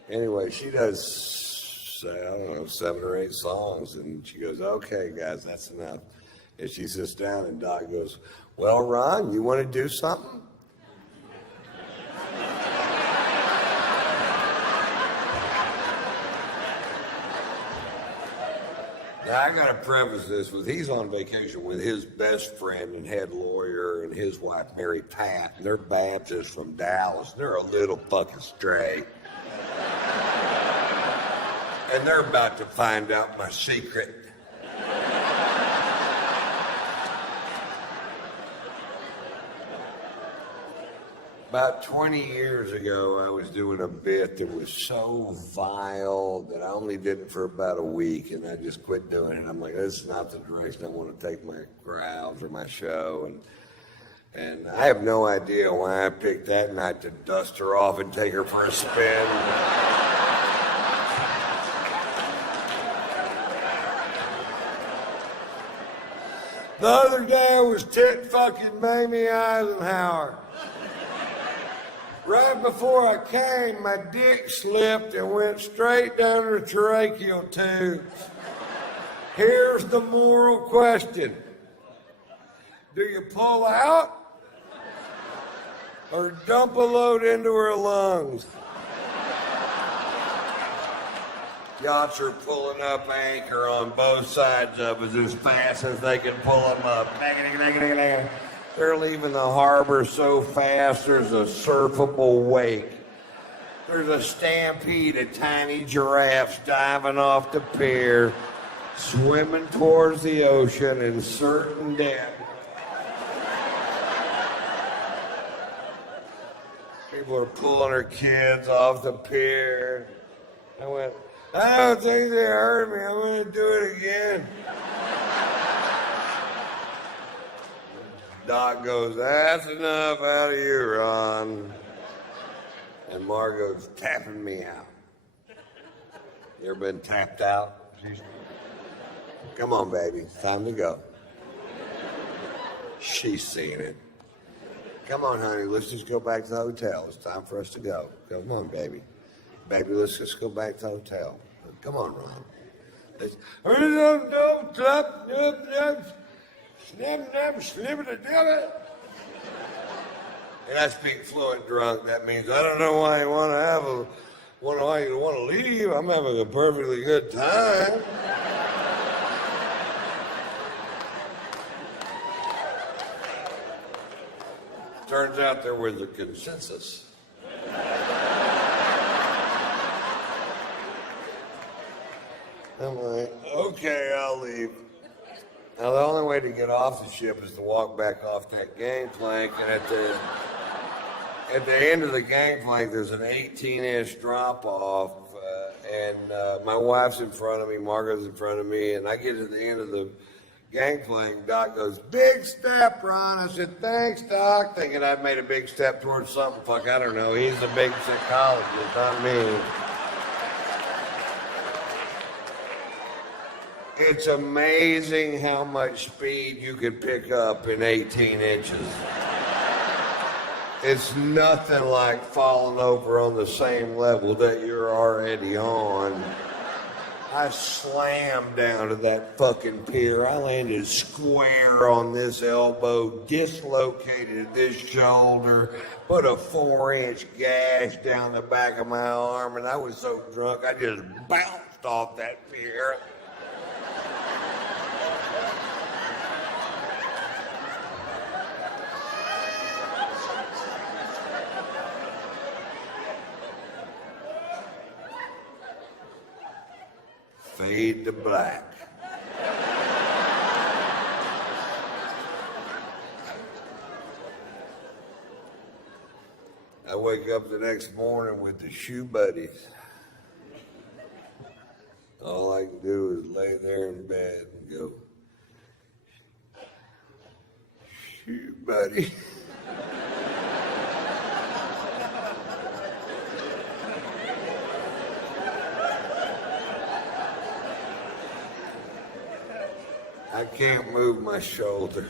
Anyway, she does, I don't know, 7 or 8 songs, and she goes, okay, guys, that's enough. And she sits down, and Doc goes, well, Ron, you want to do something? Now, I got to preface this with he's on vacation with his best friend and head lawyer and his wife, Mary Pat, and they're Baptists from Dallas. They're a little fucking stray. And they're about to find out my secret. About 20 years ago, I was doing a bit that was so vile that I only did it for about a week, and I just quit doing it. I'm like, this is not the direction I want to take my crowds or my show. And I have no idea why I picked that night to dust her off and take her for a spin. The other day, I was tit fucking Mamie Eisenhower. Right before I came, my dick slipped and went straight down the tracheal tubes. Here's the moral question. Do you pull out or dump a load into her lungs? Yachts are pulling up anchor on both sides of us as fast as they can pull them up. They're leaving the harbor so fast there's a surfable wake. There's a stampede of tiny giraffes diving off the pier, swimming towards the ocean in certain death. People are pulling their kids off the pier. I went, I don't think they heard me. I'm going to do it again. Doc goes, that's enough out of you, Ron. And Margot's tapping me out. You ever been tapped out? Come on, baby. It's time to go. She's seen it. Come on, honey. Let's just go back to the hotel. It's time for us to go. Come on, baby. Baby, let's just go back to the hotel. Come on, Ron. And I speak fluent drunk. That means I don't know why you want to have a, why you want to leave. I'm having a perfectly good time. Turns out there was a consensus. I'm like, okay, I'll leave. Now, the only way to get off the ship is to walk back off that gangplank, and at the end of the gangplank, there's an 18-inch drop-off, and my wife's in front of me, Margot's in front of me, and I get to the end of the gangplank. Doc goes, big step, Ron. I said, thanks, Doc, thinking I'd made a big step towards something. Fuck, I don't know. He's the big psychologist, not me. It's amazing how much speed you could pick up in 18 inches. It's nothing like falling over on the same level that you're already on. I slammed down to that fucking pier. I landed square on this elbow, dislocated this shoulder, put a 4-inch gash down the back of my arm, and I was so drunk I just bounced off that pier. Fade to black. I wake up the next morning with the shoe buddies. All I can do is lay there in bed and go, shoe buddy. I can't move my shoulder.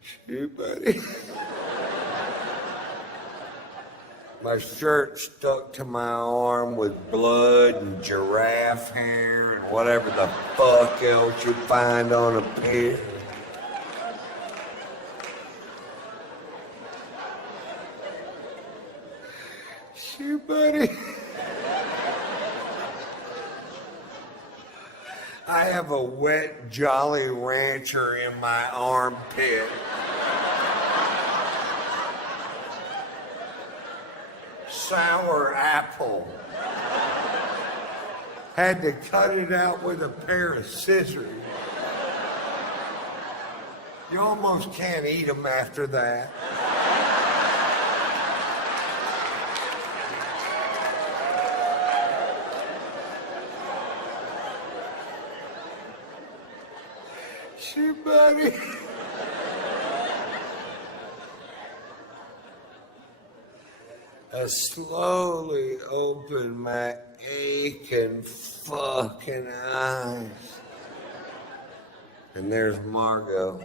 Shoot, buddy. My shirt stuck to my arm with blood and giraffe hair and whatever the fuck else you find on a pier. Shoot, buddy. I have a wet Jolly Rancher in my armpit. Sour apple. Had to cut it out with a pair of scissors. You almost can't eat them after that. Shoot, buddy. I slowly opened my aching fucking eyes. And there's Margot.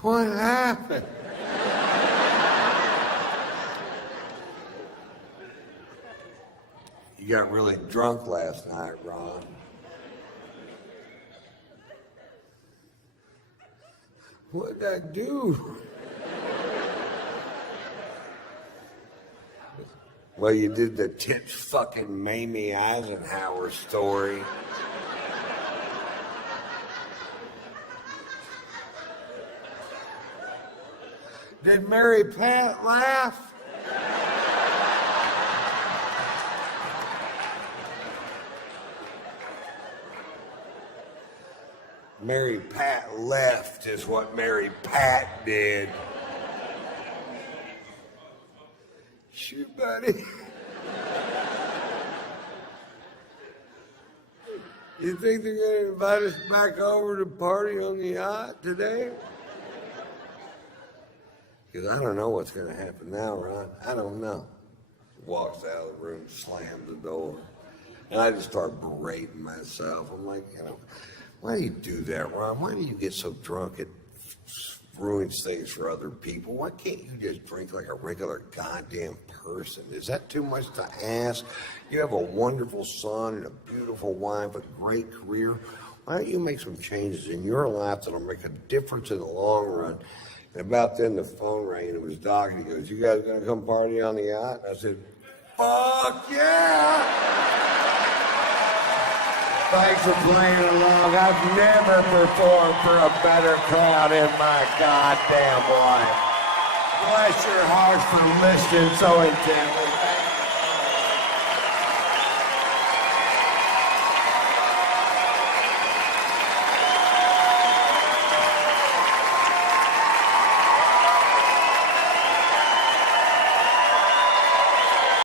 What happened? You got really drunk last night, Ron. What'd I do? Well, you did the tits fucking Mamie Eisenhower story. Did Mary Pat laugh? Mary Pat left is what Mary Pat did. Shoot, buddy. You think they're going to invite us back over to party on the yacht today? Because I don't know what's going to happen now, Ron. I don't know. Walks out of the room, slams the door. And I just start berating myself. I'm like, why do you do that, Ron? Why do you get so drunk it ruins things for other people? Why can't you just drink like a regular goddamn person? Is that too much to ask? You have a wonderful son and a beautiful wife, a great career. Why don't you make some changes in your life that'll make a difference in the long run? And about then the phone rang and it was Doc and he goes, you guys gonna come party on the yacht? And I said, fuck yeah! Thanks for playing along. I've never performed for a better crowd in my goddamn life. Bless your hearts for listening so intently.